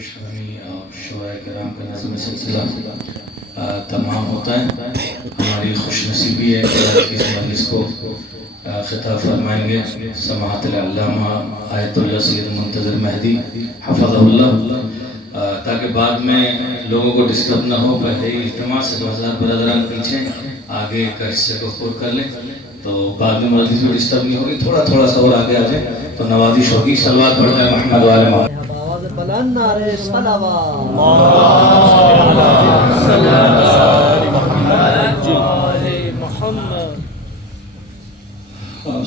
شانی اور شعراء کرام کا نظم سلسلہ تمام ہوتا ہے. ہماری خوش نصیبی ہے کہ آج کی اس مجلس کو خطاب فرمائیں گے سماحت العلامہ آیت اللہ سید منتظر مہدی حفظہ اللہ، تاکہ بعد میں لوگوں کو ڈسٹرب نہ ہو. پہلے ہی اجتماع سے 2000 برادران پیچھے آگے کا حصے کو پر کر لیں تو بعد میں مجلس میں ڈسٹرب نہیں ہوگی. تھوڑا سا اور آگے آ جائیں تو نوازش ہوگی. صلوات پڑھتے ہیں محمد وآل محمد. بلند نعرے صلوات.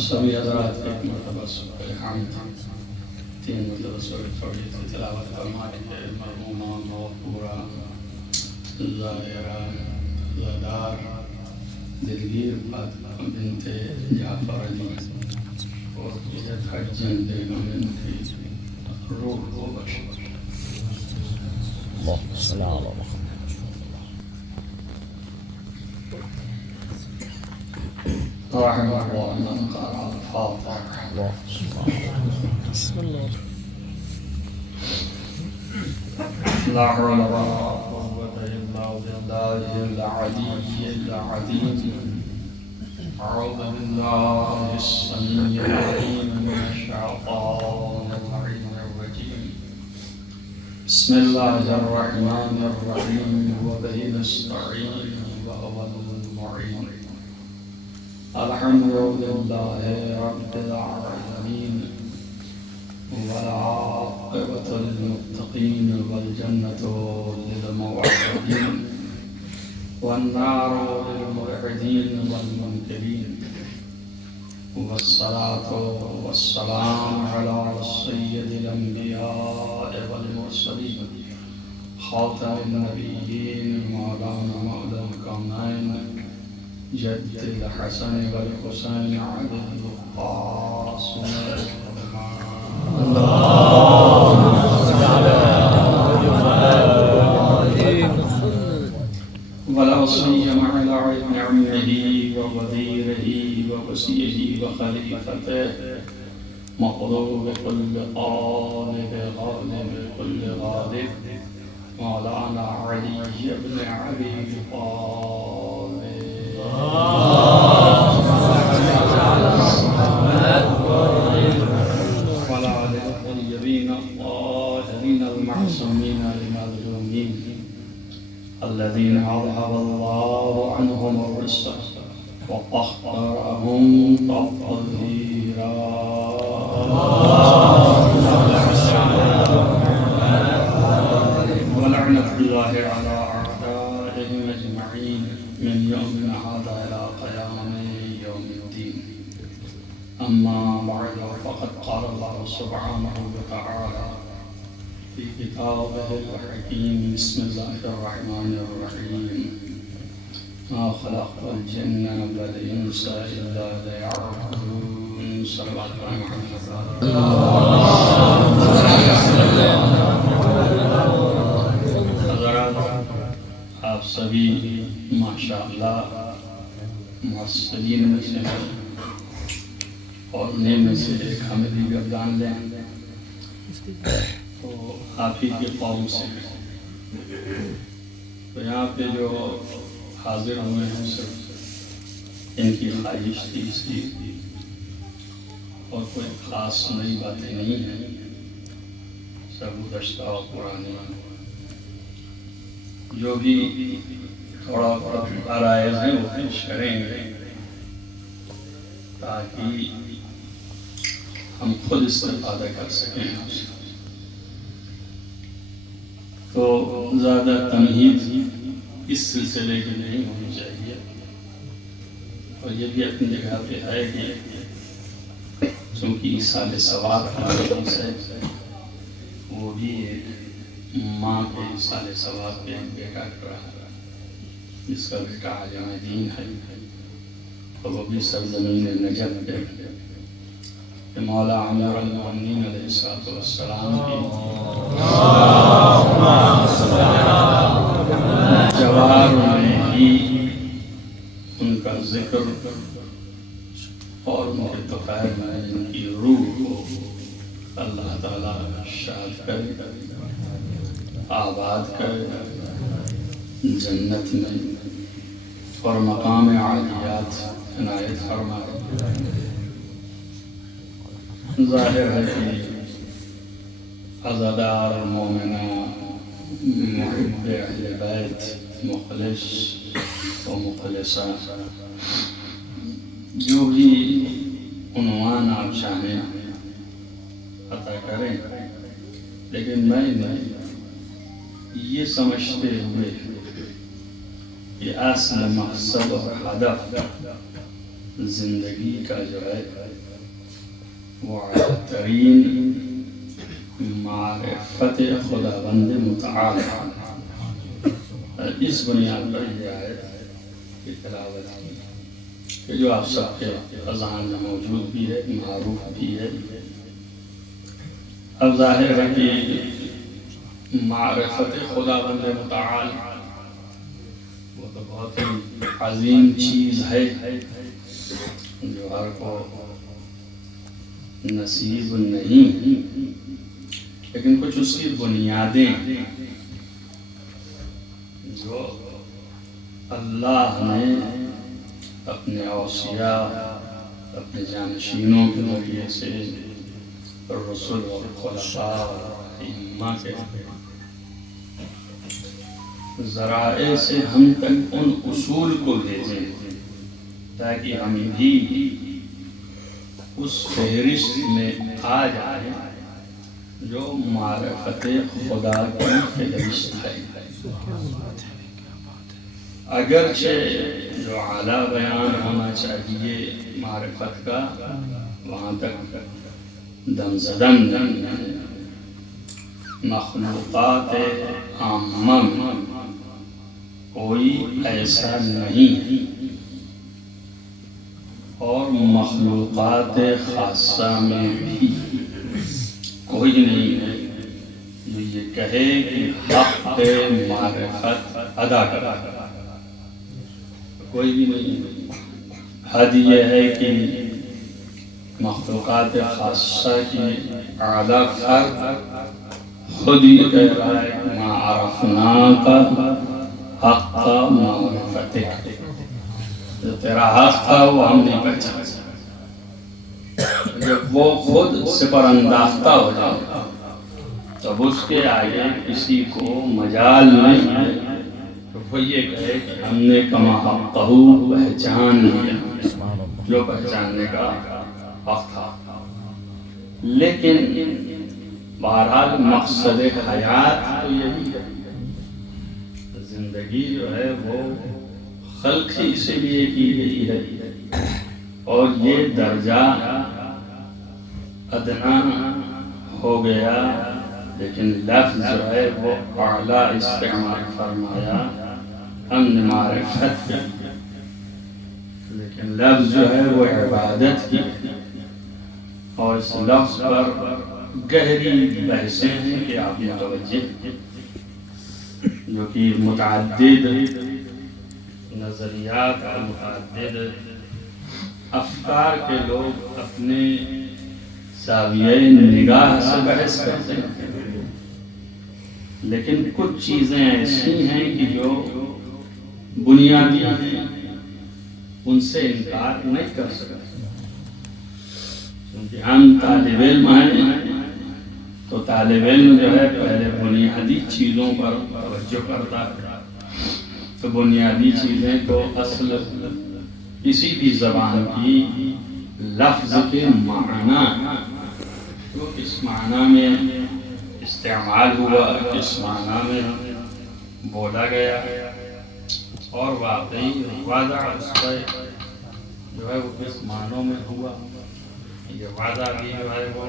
سبھی حضرات ایک مرتبہ سورہ حمد 3 مرتبہ سورہ توحید تلاوت فرمائیں. مرحومان اور پورا ظاہرہ زادار دلگیر فاطمہ بنت جعفر علی اور حجن بیگم بنت روح و بشر. اللهم صل على محمد. رحم الله من قرأ الفاتحة. بسم الله. لا حول ولا قوة إلا بالله العلي العظيم. أعوذ بالله السميع العليم من الشيطان اللعين الرجيم. بسم الله الرحمن الرحيم وبه نستعين وهو المعين. الحمد لله رب العالمين والعاقبة للمتقين والجنة للموحدين والنار للملحدين والمنكرين. والصلاة والسلام على سيد الأنبياء والمرسلين خاتم النبيين مولانا مهدي الكونين جد الحسن والحسين علي القاسم ولا سيما على نعمه ووزيره ووسيله وخليفته مقلوب كل غالب غالب كل غالب مولانا علي بن ابي طالب وعلى آل الطيبين الطاهرين المعصومين المظلومين الذين أذهب الله عنهم الرجس وطهرهم تطهيرا. ولعنة الله على أعدائهم أجمعين من يومنا هذا إلى قيام يوم الدين. أما بعد فقد قال الله سبحانه وتعالى في كتابه الحكيم. بسم الله الرحمن الرحيم. ما خلقت الجن والإنس إلا ليعبدون. صلى الله عليه وسلم. حضرات آپ سبھی ماشاءاللہ محسنین میں سے اور نئے میں سے ایک ہمیں بھی گردان لیں تو آپ ہی کے قوم سے. تو یہاں پہ جو حاضر ہوئے ہیں صرف ان کی خواہش تھی اس لیے اور کوئی خاص نئی باتیں نہیں ہیں، سب گزشتہ اور پرانی. جو بھی تھوڑا بہت آرائز ہیں وہ پیش کریں گے تاکہ ہم خود استفادہ کر سکیں. تو زیادہ تمہید اس سلسلے کی نہیں ہونی چاہیے اور یہ بھی اپنی جگہ پہ ہے کہ چونکہ سال ثواب ہمارے سے وہ بھی ماں کے سال ثواب پہ ایک بیٹا کر رہا ہے جس کا بیٹا عالم دین ہے اور وہ بھی سرزمین نجف پہ مولا امیر المؤمنین علیہ السلام کی جوار میں ہی ان کا ذکر اور ان کے طفیل میں ان کی روح کو اللہ تعالیٰ شاد کرے آباد کرے جنت میں اور مقام عالیات عنایت فرمائے۔ ظاہر ہے کہ عزادار مومنہ محب اہل بیت مخلص و مخلصہ جو بھی عنوان آپ چاہیں عطا کریں، لیکن میں نے یہ سمجھتے ہوئے کہ اصل مقصد اور ہدف زندگی کا جو ہے وہ اعلیٰ ترین معرفت خداوند متعال اس بنیاد پر یہ آیت کی تلاوت کی کہ جو آپ سب کے اذہان میں موجود بھی ہے، معروف بھی ہے۔ اب ظاہر ہے کہ معرفت خداوند متعال وہ تو بہت ہی عظیم چیز ہے جو ہر کو نصیب نہیں، لیکن کچھ اس کی بنیادیں جو اللہ نے اپنے اوصیاء اپنے جانشینوں کے ذریعے سے رسول اور خلفاء اور ائمہ کے ذرائع سے ہم تک ان اصول کو بھیجیں تاکہ ہم بھی اس فہرست میں آ جائیں جو معرفت خدا کی فہرست ہے۔ اگرچہ جو اعلیٰ بیان ہونا چاہیے معرفت کا وہاں تک دم زدن نہیں ہے، مخلوقات عامہ میں کوئی ایسا نہیں اور مخلوقات خاصہ میں بھی کوئی نہیں ہے جو یہ کہے کہ حق معرفت ادا کرا، کوئی بھی نہیں۔ حد یہ ہے کہ مخلوقات خاصہ کی اعلیٰ فرد خود ہی کہہ رہا ہے ما عرفناک حق معرفتک، جو تیرا حق تھا وہ ہم نہیں پہچانا۔ جب وہ خود سپر انداختہ ہو جائے تب اس کے آگے کسی کو مجال نہیں ہے تو وہ یہ کہے کہ ہم نے کما حقہ پہچان لیا جو پہچاننے کا حق تھا۔ لیکن بہرحال مقصد حیات تو یہی ہے، زندگی جو ہے وہ خلق ہی اسی لیے کی گئی ہے، اور یہ درجہ ادنا ہو گیا، لیکن لفظ جو ہے وہ اعلیٰ استعمال فرمایا امن معرفت کی، لیکن لفظ جو ہے وہ عبادت کی، اور اس لفظ پر گہری بحثیں ہیں کہ آپ متوجہ جو کہ متعدد نظریات اور متعدد افکار کے لوگ اپنے زاویہ نگاہ سے بحث کرتے ہیں، لیکن کچھ چیزیں ایسی ہیں کہ جو بنیادی ہیں ان سے انکار نہیں کر سکتے، کیونکہ ہم طالب علم ہیں تو طالب علم جو ہے پہلے بنیادی چیزوں پر توجہ کرتا ہے، تو بنیادی چیزیں تو اصل کسی بھی زبان کی لفظ کے معنی تو کس معنی میں استعمال ہوا، کس معنی میں بولا گیا، اور واقعی وعدہ اس پر جو ہے وہ کس معنوں میں ہوا، یہ وعدہ بھی جو ہے وہ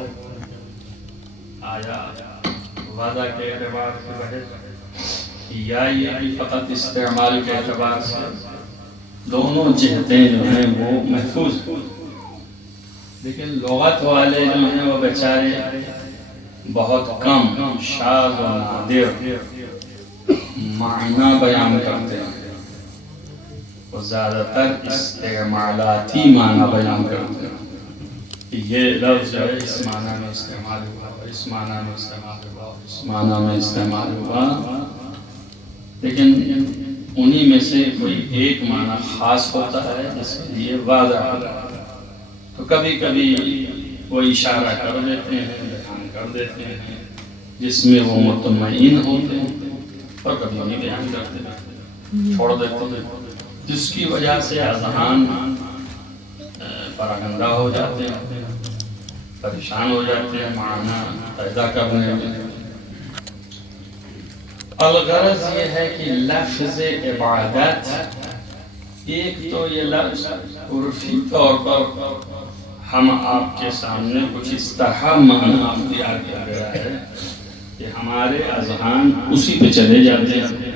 آیا وعدہ کے اعتبار سے بحث یا یہ بھی فقط استعمال کے اعتبار سے، دونوں جہتیں جو ہیں وہ محفوظ ہیں، لیکن لغت والے جو ہیں وہ بیچارے بہت کم شاذ و نادر معنی بیان کرتے ہیں، وہ زیادہ تر استعمالاتی معنی بیان کرتے ہیں، کہ یہ لفظ جو ہے اس معنی میں استعمال ہوا اور اس معنی میں استعمال ہوا اور اس معنی میں استعمال ہوا، لیکن انہی میں سے کوئی ایک معنی خاص ہوتا ہے جس کے لیے واضح ہوتا ہے، تو کبھی کبھی وہ اشارہ کر دیتے ہیں، بیان کر دیتے ہیں جس میں وہ مطمئن ہوتے ہیں، اور کبھی نہیں بیان کرتے، چھوڑ دیتے ہیں، جس کی وجہ سے اذہان پراگندہ ہو جاتے ہیں، پریشان ہو جاتے ہیں معنی پیدا کرنے میں۔ الغرض یہ ہے کہ لفظ عبادت، ایک تو یہ لفظ عرفی طور پر ہم آپ کے سامنے کچھ اس طرح معنی اختیار کیا گیا ہے کہ ہمارے اذہان اسی پہ چلے جاتے ہیں،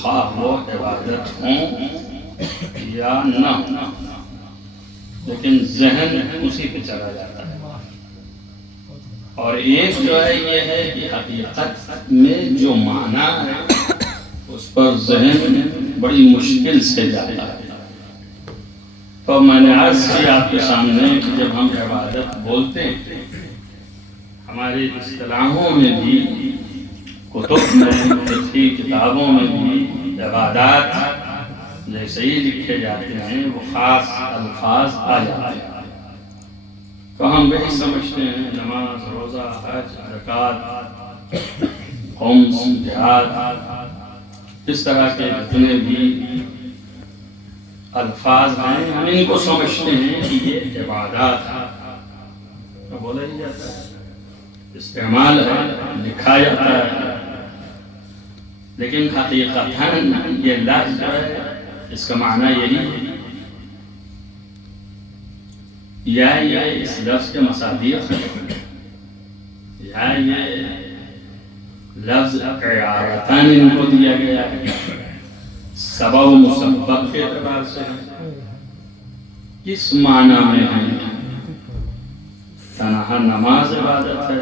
خواہ وہ عبادت ہوں یا نہ ہوں، لیکن ذہن اسی پہ چلا جاتا ہے۔ اور ایک جو ہے یہ ہے کہ حقیقت میں جو معنی ہے اس پر ذہن بڑی مشکل سے جاتا ہے۔ تو میں نے عرض کیا آپ کے سامنے کہ جب ہم عبادت بولتے ہیں، ہماری اصطلاحوں میں بھی، کتب میں، فقہی کتابوں میں بھی عبادات جیسے ہی لکھے جاتے ہیں وہ خاص الفاظ آ جاتے ہیں، تو ہم وہی سمجھتے ہیں نماز، روزہ، حج، زکوٰۃ، خمس، جہاد، اس طرح کے جتنے بھی الفاظ ہیں ہم ان کو سمجھتے ہیں کہ یہ عبادات ہے، تو بولا ہی جاتا ہے، استعمال ہے، لکھا جاتا ہے، لیکن حقیقتاً یہ لفظ جو ہے اس کا معنی یہی ہے، یا یہ اس لفظ کے مصادیق ہیں، یا یہ لفظ اعارتاً ان کو دیا گیا ہے، سبب و مسبب کے اعتبار سے کس معنی میں ہے؟ تنہا نماز عبادت ہے،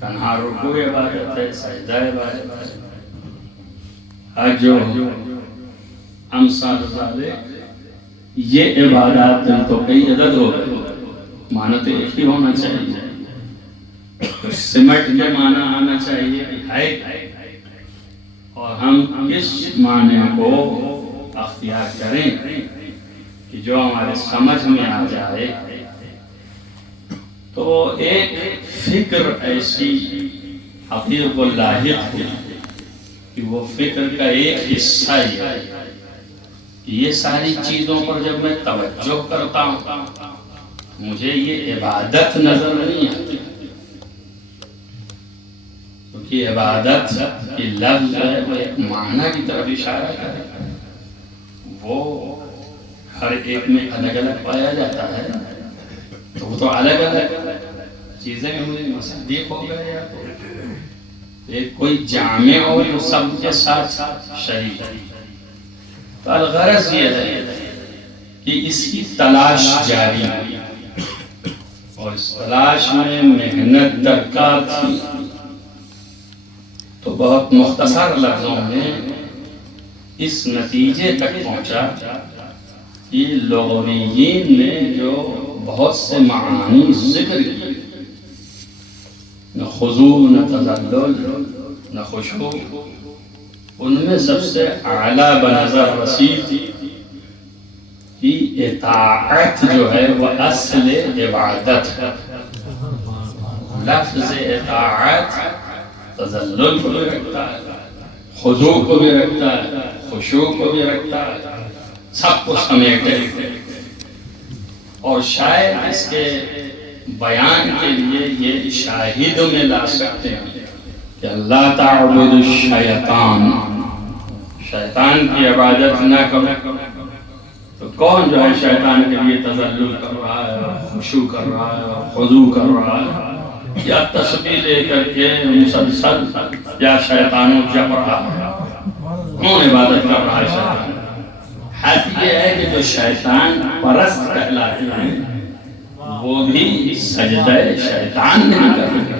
تنہا رکوع عبادت ہے، سجدہ عبادت ہے، حج و امثال ذالک، یہ عبادات تو کئی عدد ہو گئے، معنی تو ایک ہی ہونا چاہیے، تو سمٹ کے معنی آنا چاہیے کہ ہے، اور ہم کس معنی کو اختیار کریں کہ جو ہمارے سمجھ میں آ جائے۔ تو ایک فکر ایسی حقیق و لاحق ہے کہ وہ فکر کا ایک حصہ ہی ہے، یہ ساری چیزوں پر جب میں توجہ کرتا ہوں مجھے یہ عبادت نظر نہیں آتی، کیونکہ عبادت کی لفظ ہے وہ ایک معنی کی طرف اشارہ کرے، وہ ہر ایک میں الگ الگ پایا جاتا ہے، تو وہ تو الگ الگ چیزیں مجھے مصدیق ہو گئے، یا تو ایک کوئی جامع ہو جو سب کے ساتھ شریک ہے۔ تو الغرض یہ ہے کہ اس کی تلاش جاری ہے، اور اس تلاش میں محنت درکار تھی، تو بہت مختصر لفظوں میں اس نتیجے تک پہنچا کہ لغویین نے جو بہت سے معانی ذکر کی، نہ خضوع، نہ تذلل، نہ خشوع، ان میں سب سے اعلیٰ بنظر رسید کی اطاعت جو ہے وہ اصل عبادت ہے۔ لفظ اطاعت تذلل کو بھی رکھتا ہے، خضوع کو بھی رکھتا ہے، خشوع کو بھی رکھتا ہے، سب کو سمیٹے، اور شاید اس کے بیان کے لیے یہ شاہد میں لا سکتے ہیں کہ اللہ تعبد الشیطان، شیطان کی عبادت نہ کرو، تو کون جو ہے شیطان کے لیے تذلل کر رہا ہے، خشوع کر رہا ہے، خضوع کر رہا ہے، یا تسبیح لے کر کے مسلسل یا شیطانوں جپ رہا ہے، کون عبادت کر رہا ہے شیطان؟ حد یہ ہے کہ جو شیطان پرست کہلاتے ہیں وہ بھی سجدہ شیطان نہیں کر رہے،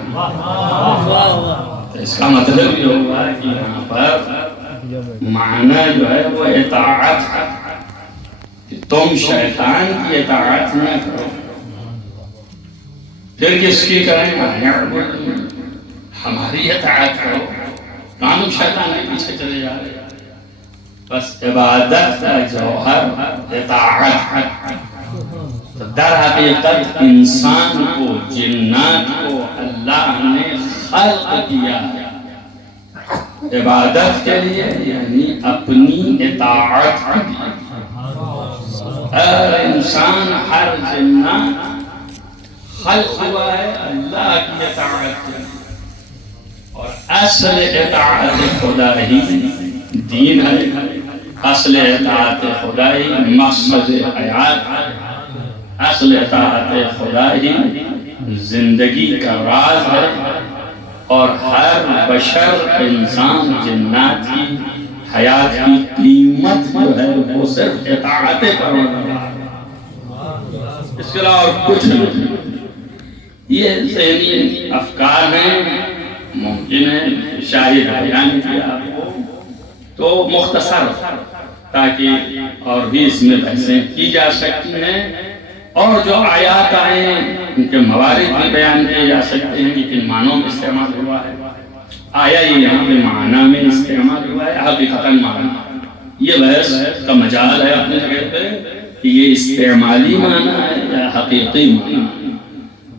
تو اس کا مطلب یہ ہوگا کہ یہاں پر معنی جو ہے وہ اطاعت ہے، کہ تم شیطان کی اطاعت نہ کرو، پھر کس کی کریں؟ ہماری اطاعت کرو، کانوں شیطان کے پیچھے چلے جا رہے. بس عبادت کا جوہر اطاعت. تو در حقیقت انسان کو، جنات کو اللہ نے خلق کیا عبادت کے لیے، یعنی اپنی اطاعت کے لیے. ہر انسان، ہر جنات خلق ہوا ہے اللہ کی اطاعت کے لیے. اور اصل اطاعت خدا ہی دین ہے، اصل اطاعت خدا ہی مقصد حیات ہے، اصل اطاعت خدا ہی زندگی کا راز ہے. اور ہر بشر، انسان، جنات کی حیات کی قیمت جو ہے وہ صرف اطاعت پر ہے، اس کے علاوہ اور کچھ نہیں. یہ ذہنی افکار ہیں، ممکن ہے شاید بیان کیا آپ کو تو مختصر، تاکہ اور بھی اس میں بحثیں کی جا سکتی ہیں. اور جو آیات آئیں ان کے موارد بھی بیان کیے جا سکتے ہیں کہ کن معنوں میں استعمال ہوا ہے. آیا یہ یہاں پہ معنی میں استعمال ہوا ہے، حقیقتاً معنی، یہ بحث کا مجال ہے اپنے جگہ پہ کہ یہ استعمالی معنی ہے یا حقیقی معنی.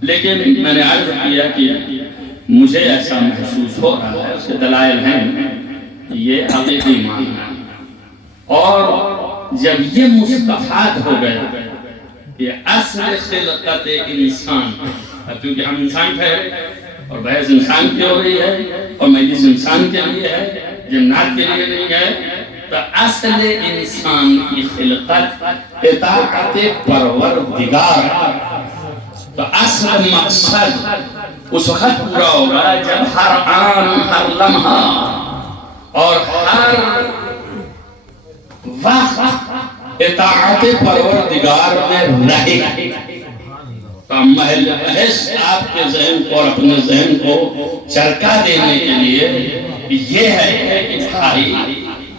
لیکن میں نے عرض کیا کہ مجھے ایسا محسوس ہو رہا ہے، اس کے دلائل ہیں، یہ حقیقی معنی ہے. اور جب یہ مستفاد ہو گئے یہ اصل خلقت انسان، کیونکہ ہم انسان ٹھہرے اور بحث انسان کی ہو رہی ہے اور مجلس انسان کے لیے ہے، جنات کے لیے نہیں ہے، تو اصل انسان کی خلقت اطاعت پروردگار. تو اصل مقصد اس وقت پورا ہوگا جب ہر آن، ہر لمحہ اور ہر وقت اطاعت پروردگار میں رہے. تو محل بحث آپ کے ذہن کو اور اپنے ذہن کو چرکا دینے کے لیے یہ ہے کہ بھائی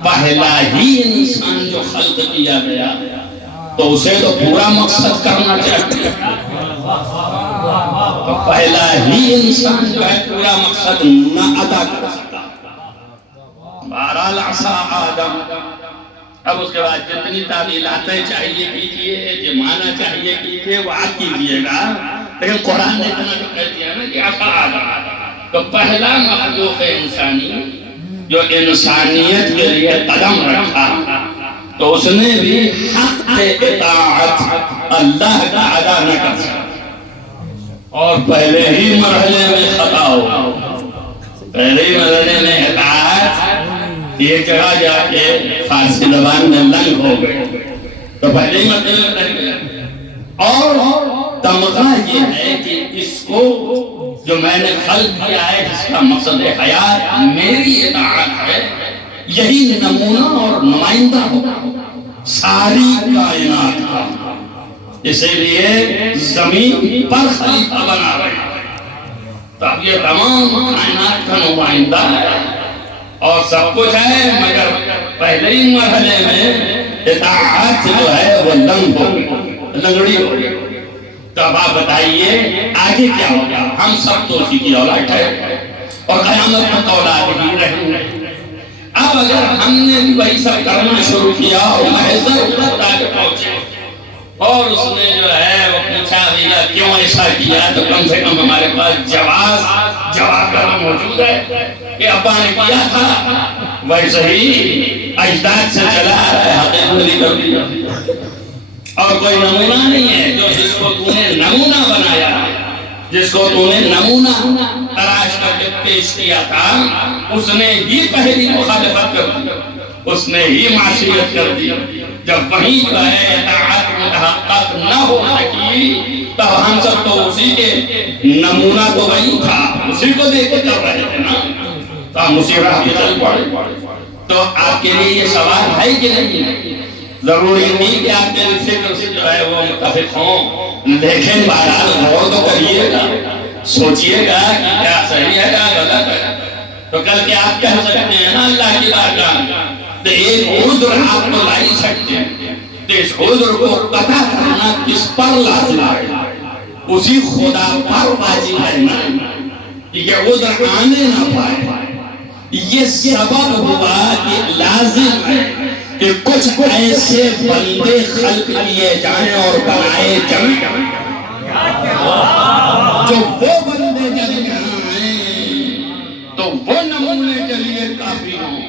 پہلا ہی انسان جو خلق کیا گیا تو اسے تو پورا مقصد کرنا چاہیے. تو پہلا ہی انسان جو ہے پورا مقصد نہ ادا کر سکتا. بہرحال عصا آدم. اب اس کے بعد جتنی تعلیلاتیں چاہیے کیجئے، جو معنی چاہیے کیجئے وہ آپ کیجئے گا. لیکن قرآن نے اتنا جو کہہ دیا نا کہ عصا آدم، تو پہلا مخلوق انسانی جو انسانیت کے لیے قدم رکھا تو اس نے بھی حق اطاعت اللہ کا ادا نہ کر سکا اور پہلے ہی مرحلے میں خطا ہو. پہلے ہی مرحلے میں اطاعت ایک جگہ جا کے فارسی زبان میں لنگ ہو گئے تو پہلے ہی مرحلے میں رہ گئے. اور تمغہ یہ ہے کہ اس کو جو میں نے خلق کیا ہے جس کا مقصد حیات میری اطاعت ہے، یہی نمونہ اور نمائندہ ہوگا ساری کائنات کا. اسی لیے زمین پر خلیفہ بنا رہے ہیں. تو اب یہ تمام کائنات کا نمائندہ ہے اور سب کچھ ہے، مگر پہلے ہی مرحلے میں اطاعت جو ہے وہ لنگڑی ہو گئی. تو اب آپ بتائیے آگے کیا ہوگا؟ ہم سب تو اسی کی اولاد ہے اور قیامت میں اولاد ہی رہیں گے. اب اگر ہم نے بھی وہی سب کرنا شروع کیا اور محض ضرورت آگے پہنچے اور اس نے جو ہے وہ پوچھا بھیا کیوں ایسا کیا، تو کم سے کم ہمارے پاس جواب موجود ہے کہ ابا نے کیا تھا ویسے ہی اجداد سے چلا آ رہا ہے، حقیقت کر دیا. اور کوئی نمونہ نہیں ہے جو جس کو تو نے نمونہ بنایا، جس کو تو نے نمونہ تراش کر کے پیش کیا تھا، اس نے ہی پہلی مخالفت کر دی، اس نے ہی معصیت کر دی. جب وہی جو ہے اطاعت متحقق نہ ہو سکی تب ہم سب تو اسی کے نمونہ تو وہی تھا، اسی کو دیکھ کے چل رہے تھے نا، تو ہم اسی راہ پہ چل پڑے. تو آپ کے لیے یہ سوال ہے کہ نہیں ہے؟ ضروری نہیں کہ آپ میری فکر سے جو ہے وہ متفق ہوں، لیکن بہرحال غور تو کریے گا، سوچئے گا کہ کیا صحیح ہے کیا غلط ہے. تو کل کے آپ کہہ سکتے ہیں نا اللہ کی بارگاہ تو ایک عذر آپ کو لا ہی سکتے ہیں، تو اس عذر کو قطع کرنا کس پر لازم ہے؟ اسی خدا پر واجب کرنا کہ یہ ادھر آنے نہ پائے. یہ سبب ہوا کہ لازم ہے کہ کچھ ایسے بندے خلق کیے جائیں اور بنائے جائیں جو وہ بندے جب یہاں آئیں تو وہ نمونے کے لیے کافی ہوں.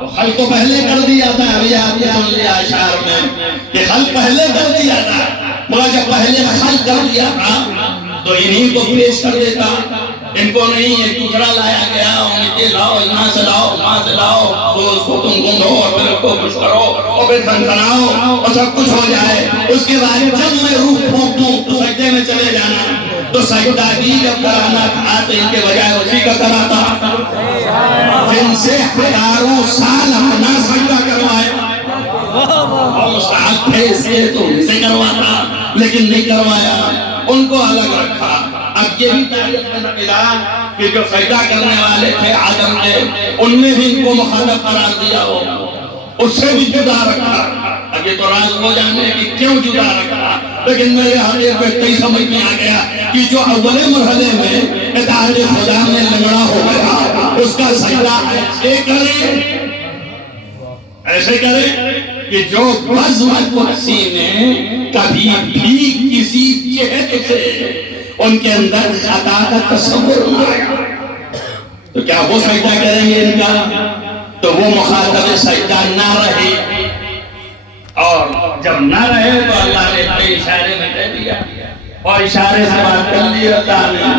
تو خلق تو پہلے کر دیا تھا. ابھی آپ نے سن لیا اشعار میں کہ خلق پہلے کر دیا تھا، مگر جب پہلے خلق کر دیا تھا تو انہی کو پیش کر دیتا. ان کو نہیں ایک دوسرا لایا گیا، انہیں کہ لاؤ یہاں سے لاؤ وہاں سے لاؤ، تو اس کو تم گھومو اور پھر اس کو کچھ کرو اور پھر کھنکھناؤ اور سب کچھ ہو جائے. اس کے بعد جب میں روح پھونک دوں تو سجدے میں چلے جانا. تو سجدہ بھی جب کرانا تھا تو ان کے بجائے اسی کا کراتا جن سے ہزاروں سال اپنا سجدہ کروائے. اور مستحق تھے اس کے تو ان سے کرواتا، لیکن نہیں کروایا، ان کو الگ رکھا. اب یہ بھی تاریخ میں ملا کہ جو سجدہ کرنے والے تھے آدم کے، ان میں بھی ان کو مخاطب قرار دیا ہو، اس سے بھی جدا رکھا. اب یہ تو راز ہو جانے کہ کیوں جدا رکھا، لیکن میرے حقیقت میں کئی سمجھ میں آ گیا کہ جو اول مرحلے میں اطاعت خدا میں لنگڑا ہو گیا، اس کا سجدہ ایسے کرے کہ جو بزم قدسی میں کبھی بھی کسی جہت سے ان کے اندر خطا کا تصور نہ آیا. تو کیا وہ سجدہ کریں گے ان کا؟ تو وہ مخاطب سجدہ نہ رہے، اور جب نہ رہے تو اللہ نے اپنے اشارے میں کہہ دیا اور اشارے سے بات کر لی اللہ نے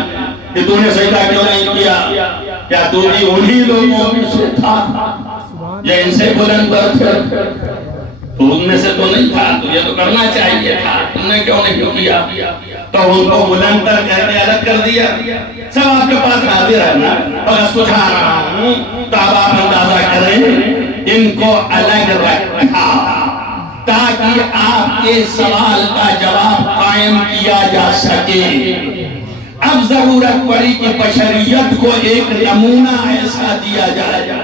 کہ تو نے سجدہ کیوں نہیں کیا؟ کیا تو بھی انہی لوگوں میں سے تھا یا ان سے بلند تھا؟ تو ان میں سے تو نہیں تھا، تو یہ تو کرنا چاہیے تھا، تم نے کیوں نہیں کیا؟ تو ان کو بلند کر کے الگ کر دیا. سب آپ کے پاس حاضر ہے نا، بس سجھا رہا ہوں تو اب آپ اندازہ کریں. ان کو الگ رکھا تاکہ آپ کے سوال کا جواب قائم کیا جا سکے. اب ضرورت پڑی کہ بشریت کو ایک نمونہ ایسا دیا جائے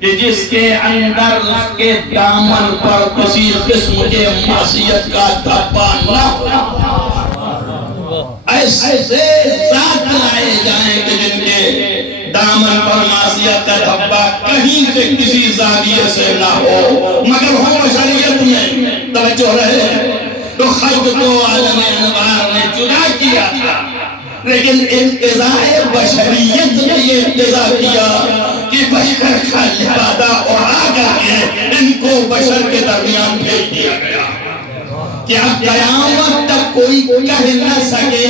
کہ جس کے اندر اس کے دامن پر کسی قسم کے معصیت کا دھبا نہ ہو. ایسے ذات لائے جائیں کہ جن کے دامن پر معصیت کا دھبا کہیں سے کسی زاویے سے نہ ہو، مگر ہو بشریت میں. توجہ رہے تو خلق کو عالم انوار نے جدا کیا تھا، لیکن اقتضاء بشریت نے یہ اقتضاء کیا کہ بشر کا لبادہ اڑا کر کے ان کو بشر کے درمیان بھیج دیا گیا کہ اب قیامت تک کوئی کہہ نہ سکے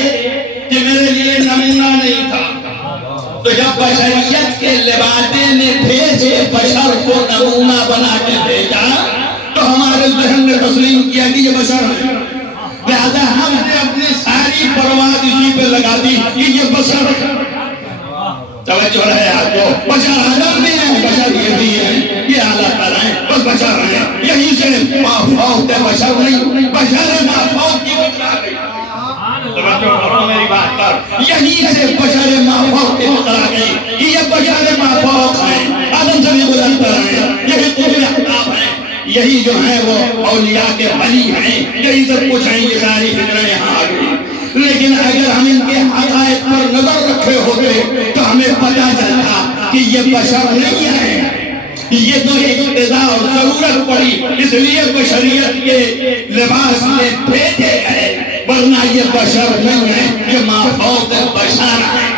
کہ میرے لیے نمونہ نہیں تھا. تو جب بشریت کے لبادے نے بھیجے بشر کو نمونہ بنا کے بھیجا تو ہمارے ذہن نے تسلیم کیا کہ یہ بشر ہے، لہذا ہم نے اپنی ساری پرواز اسی پہ لگا دی کہ یہ بشر ہے. توجہ رہے آپ کو، بشر آدم بھی ہیں، بشر یہ بھی ہیں، یہ اعلیٰ تر ہیں، بس بشر ہیں. یہیں سے مافوق بشر نہیں، بشر مافوق کی بتلا گئی. توجہ کرو میری بات پر، یہیں سے بشر مافوق کی بتلا گئی. یہ بشر مافوق ہیں، آدم سے بھی بلندر ہیں، یہی قطب احباب ہیں، یہی جو ہیں وہ اولیاء کے ولی ہیں، یہی سب کچھ ہیں. یہ ساری فکریں یہاں آ گئی. لیکن اگر ہم ان کے حقائق پر نظر رکھے ہوتے تو ہمیں پتہ چلتا کہ یہ بشر نہیں ہے، یہ تو ایک اقتضاء اور ضرورت پڑی اس لیے بشریت کے لباس میں بھیجے گئے، ورنہ یہ بشر نہیں ہے، یہ مافوق بشر ہے.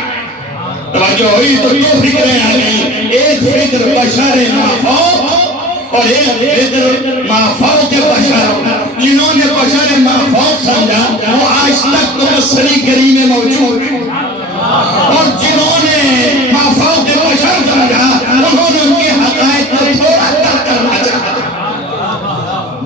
توجہ ہوئی تو دو فکریں آ گئیں، ایک فکر بشر مافوق اور ایک فکر مافوق بشر. جنہوں نے بشر مافوق سمجھا وہ آج تک تو مصری گری میں موجود ہیں، اور جنہوں نے مافوق بشر سمجھا انہوں نے ان کے حقائق کو تھوڑا ترک کرنا چاہا.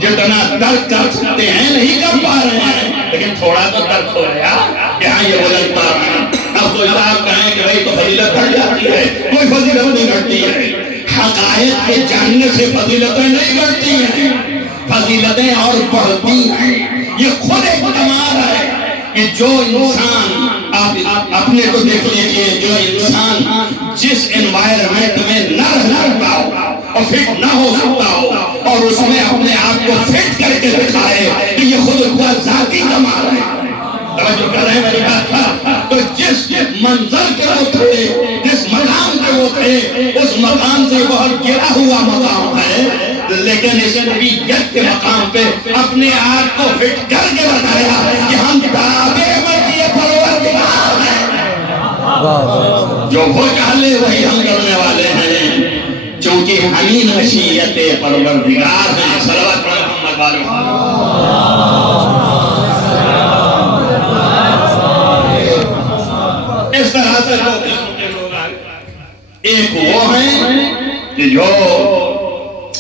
جتنا ترک کر سکتے ہیں نہیں کر پا رہے ہیں، لیکن تھوڑا تو ترک ہو رہا کہ ہاں یہ بلند پا رہے ہیں. اب تو صاحب کہیں کہ بھائی تو فضیلت بڑھ جاتی ہے، کوئی فضیلت نہیں گھٹتی ہے. حقائق کے جاننے سے فضیلتیں نہیں بڑھتی ہیں، فضیلتیں اور بڑھتی ہیں. یہ خود ایک کمال ہے کہ جو انسان، آپ اپنے کو دیکھ لیجئے، جو انسان جس انوائرمنٹ میں نہ رہ سکتا ہو اور فٹ نہ ہو سکتا ہو اور اس میں اپنے آپ کو فٹ کر کے دکھائے کہ یہ خود ذاتی کمال ہے. توجہ کر رہے ہیں میری بات کا؟ تو جس منظر کے وہ تھے، جس مقام کے وہ تھے، اس مقام سے بہت گرا ہوا مقام ہے، لیکن اس نبیت کے مقام پہ اپنے آپ کو فٹ کر کے بتایا کہ ہم تابع مرضی پروردگار ہیں، جو وہ چاہے وہی ہم کرنے والے ہیں، چونکہ ہمیں مشیت پروردگار ہیں۔ صلوات محمد اس طرح سے دو قسم کے لوگ آئے، ایک وہ ہیں کہ جو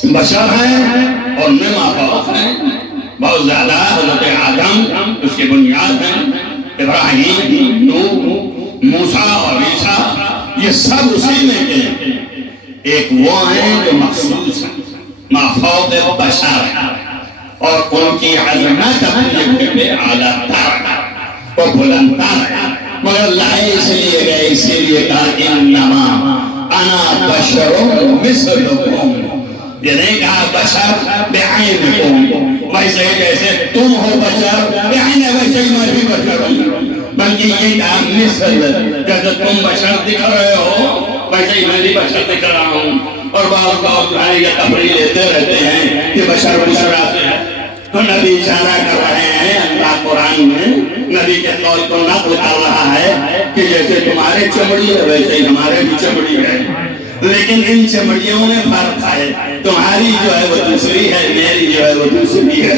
بشر ہیں اور میں مافوق ہیں، بہت زیادہ حضرت آدم اس کے بنیاد ہیں، ابراہیم، نوح، موسیٰ اور عیسیٰ، یہ سب اسی میں کے۔ ایک وہ ہیں جو مخصوص ہیں، مافوق بشر ہیں، اور ان کی عظمت اپنی جگہ پہ اعلیٰ تر اور بلند تر ہے، مگر لائے اس لیے گئے، اسی لیے کہا انما انا بشر مثلکم، یہ نہیں کہا بشر بعینکم، ویسے جیسے تم ہو بشر بعین، ویسے ہی میں بھی بشر ہوں، بلکہ یہ کہا مثل، جیسے تم بشر دکھ رہے ہو ویسے ہی میں بھی بشر دکھ رہا ہوں۔ اور بعض تمہاری یہ تفریح لیتے رہتے ہیں کہ بشر بشرا سے ہے، تو نبی اشارہ کر رہے ہیں، اللہ قرآن میں نبی کے قول کو نقل کر رہا ہے کہ جیسے تمہارے چمڑی ہے ویسے ہی ہمارے بھی چمڑی ہے، لیکن ان چمڑیوں میں فرق ہے، تمہاری جو ہے وہ دوسری ہے، میری جو ہے وہ دوسری ہے،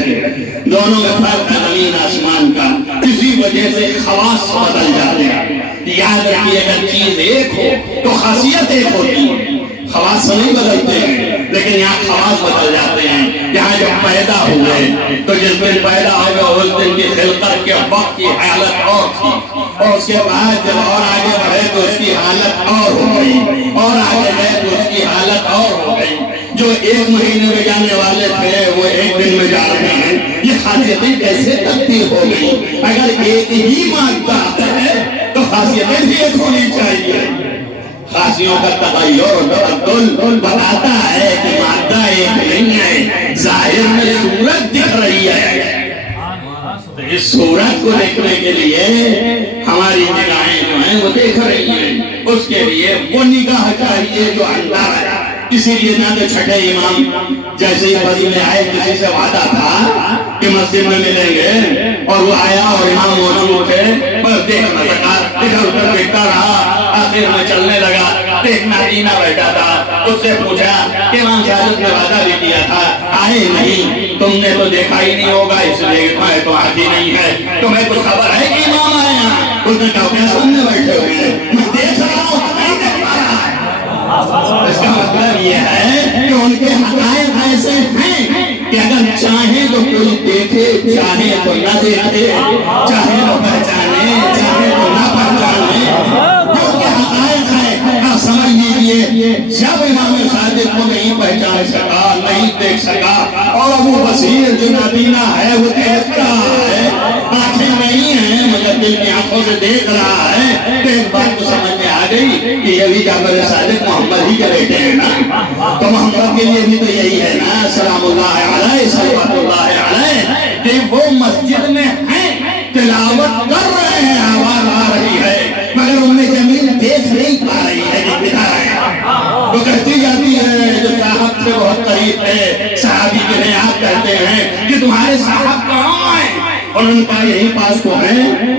دونوں میں فرق ہے زمین آسمان کا، اسی وجہ سے خواص بدل جاتے ہیں۔ یاد رکھیے اگر چیز ایک ہو تو خاصیت ایک ہوتی ہے، خواص نہیں بدلتے ہیں، لیکن یہاں خواص بدل جاتے ہیں۔ یہاں جب پیدا ہوئے تو جس دن پیدا ہوگا اس دن کی خلقت کے وقت کی حالت اور تھی، اور اس کے بعد جب اور آگے بڑھے تو اس کی حالت اور ہو گئی، اور آگے گئے تو اس کی حالت اور ہو گئی۔ جو ایک مہینے میں جانے والے تھے وہ ایک دن میں جا رہے ہیں، یہ خاصیتیں کیسے تبدیل ہو گئی؟ اگر ایک ہی مادہ ہے تو خاصیتیں بھی ایک ہونی چاہیے۔ خاصیوں کا تغیر و تبدل بتاتا ہے کہ مادہ ایک نہیں ہے، ظاہر میں صورت دکھ رہی ہے، اس صورت کو دیکھنے کے لیے ہماری نگاہیں جو ہیں وہ دیکھ رہی ہیں، اس کے لیے وہ نگاہ چاہیے جو اندر ہے۔ اسی لیے نہ تو چھٹے امام جیسے ہی بدی میں آئے، کسی سے وعدہ تھا کہ مسجد میں ملیں گے، اور وہ آیا اور امام موجود تھے، بس دیکھ نہ سکا، ادھر ادھر دیکھتا رہا، آخر میں چلنے لگا، ایک نادینہ بیٹھا تھا، اس سے پوچھا کہ امام صاحب نے وعدہ بھی کیا تھا، آئے نہیں، تم نے تو دیکھا ہی نہیں ہوگا، اس لیے میں تو آتی نہیں ہے، تمہیں کچھ خبر ہے کہ امام آئے ہیں؟ اس نے کہا کہ سامنے بیٹھے ہوئے ہیں، میں دیکھ رہا ہوں، نہیں دیکھ پا رہا ہے۔ اس کا مطلب یہ ہے کہ ان کے حقائق ایسے ہیں کہ اگر چاہیں تو کوئی دیکھے، چاہے تو نہ دیکھے، چاہے تو پہچانے، چاہے تو نہ پہچانے، ان کے حقائق ہیں۔ آپ سمجھ لیجئے جب امام صادق کو نہیں پہچان سکا، نہیں دیکھ سکا، اور ابو بصیر جو نابینا ہے وہ دیکھ رہا ہے، آنکھیں نہیں ہیں مگر دل کی آنکھوں سے دیکھ رہا ہے، تو ایک بات کو سمجھ میں آ گئی کہ یہ بھی جعفر صادق محمد ہی کے بیٹے ہیں نا، تو محمد کے لیے بھی تو یہی ہے نا، سلام اللہ علیہ، صلوات اللہ علیہ، کہ وہ مسجد میں ہیں، تلاوت کر رہے ہیں، آواز آ رہی ہے، مگر ام جمیل دیکھ نہیں پا رہی ہے کہ کدھر ہے۔ وہ کہتی جاتی ہے جو صاحب سے بہت قریب ہے، صحابی جنہیں آپ کہتے ہیں کہ تمہارے صاحب کہاں ہیں؟ اور ان کا یہی پاس کو ہے،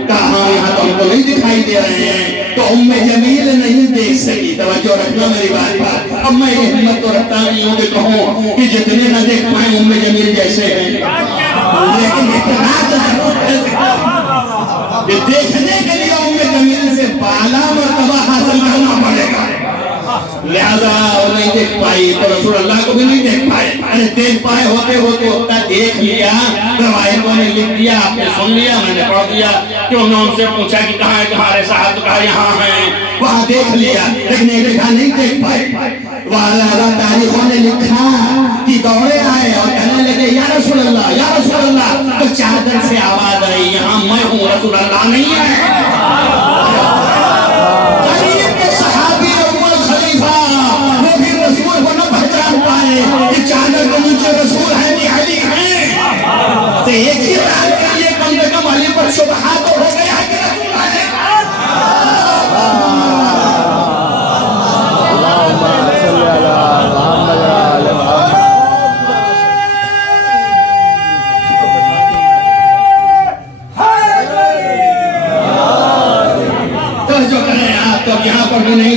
کہا ہاں یہاں تو ہم کو نہیں دکھائی دے رہے ہیں، تو ام جمیل نہیں دیکھ سکی۔ توجہ رکھنا میری بات پر، اب میں یہ ہمت تو رکھتا نہیں ہوں کہ کہوں کہ جتنے نہ دیکھ پائیں ام جمیل جیسے ہیں، لیکن اتنا تو ضرور ہے کہ دیکھنے کے لیے ام جمیل سے بالا مرتبہ حاصل کرنا پڑے گا، لہذا وہ نہیں دیکھ پائی تو رسول اللہ کو بھی نہیں دیکھ پائے۔ ارے دیکھ پائے ہوتے ہوتے ہوتا دیکھ لیا، روایتوں نے لکھ دیا، آپ نے سن لیا، میں نے پڑھ دیا کہ انہوں نے ان سے پوچھا کہ کہاں ہے تمہارے صاحب، تو کہا یہاں ہیں، وہاں دیکھ لیا، لیکن ایک جگہ نہیں دیکھ پائے۔ وہاں تاریخوں نے لکھا کہ دوڑے آئے اور کہنے لگے یا رسول اللہ، یا رسول اللہ، تو چادر سے آواز آئی یہاں میں ہوں، رسول اللہ نہیں ہے۔ چادر کے نیچے رسول ہے نہیں علی ہیں، تو ایک ہی بات کریے، کم سے کم علی پر شبہات ہو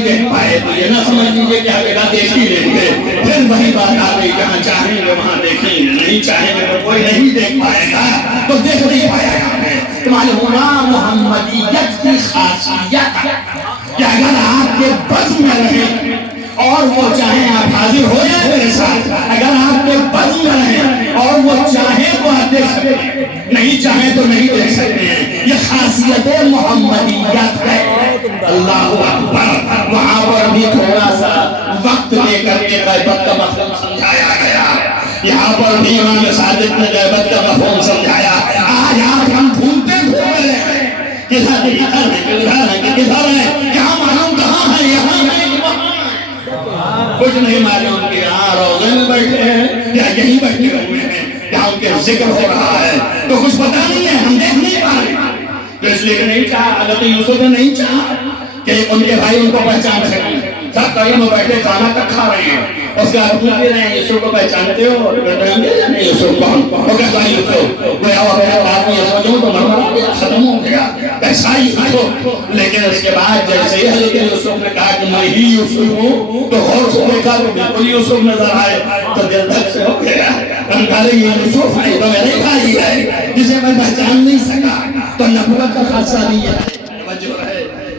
دیکھ پائے تو یہ نہ سمجھ لیجیے کہ حقیقت دیکھ ہی لیں گے. پھر وہی بات آ گئی جہاں چاہیں گے وہاں دیکھیں گے, نہیں چاہیں گے تو کوئی نہیں دیکھ پائے گا تو دیکھ نہیں پائے گا. معلوم محمدیت کی خاصیت کہ اگر آپ کے بزم میں رہیں اور وہ چاہیں آپ حاضر ہو جائیں میرے ساتھ, اگر آپ کے بزم میں رہیں اور وہ چاہیں تو آپ دیکھ سکتے ہیں, نہیں چاہیں تو نہیں دیکھ سکتے ہیں. یہ خاصیت محمدیت ہے. اللہ اکبر. وہاں پر بھی تھوڑا سا وقت لے کر کے غیبت کا مفہوم سمجھایا گیا. یہاں پر بھی امام صادق نے غیبت کا مفہوم سمجھایا. آج آپ ہم ڈھونڈتے رہے ہیں کدھر ہیں کیا معلوم کہاں ہے, یہاں ہے کچھ نہیں معلوم کہ یہاں روضے میں بیٹھے ہیں یا یہیں بیٹھے ہوئے ہیں یا ان کے ذکر ہو رہا ہے تو کچھ پتا نہیں ہے, ہم دیکھ نہیں پا رہے ہیں. تو اس لیے نہیں چاہا, حضرت یوسف نے نہیں چاہا کہ ان کے بھائی ان کو پہچان سکیں. سب قائم میں بیٹھے کھانا تک کھا رہے ہیں, اس کے بعد پوچھ رہے ہیں یوسف کو پہچانتے ہو؟ نہیں یوسف کون؟ وہ کہتا ہے یوسف. میں آدمی یہ سوچوں تو مرمر ختم ہو گیا ایسا ہی یوسف. لیکن اس کے بعد جیسے ہی حضرت یوسف نے کہا کہ میں ہی یوسف ہوں تو غور سے دیکھا تو بالکل یوسف نظر آئے تو دل دھک سے ہو گیا. ہم کہا رہے یہ یوسف ہے تو میرے بھائی ہے جسے میں پہچان نہیں سکا. تو نبوت کا خاصہ بھی ہے.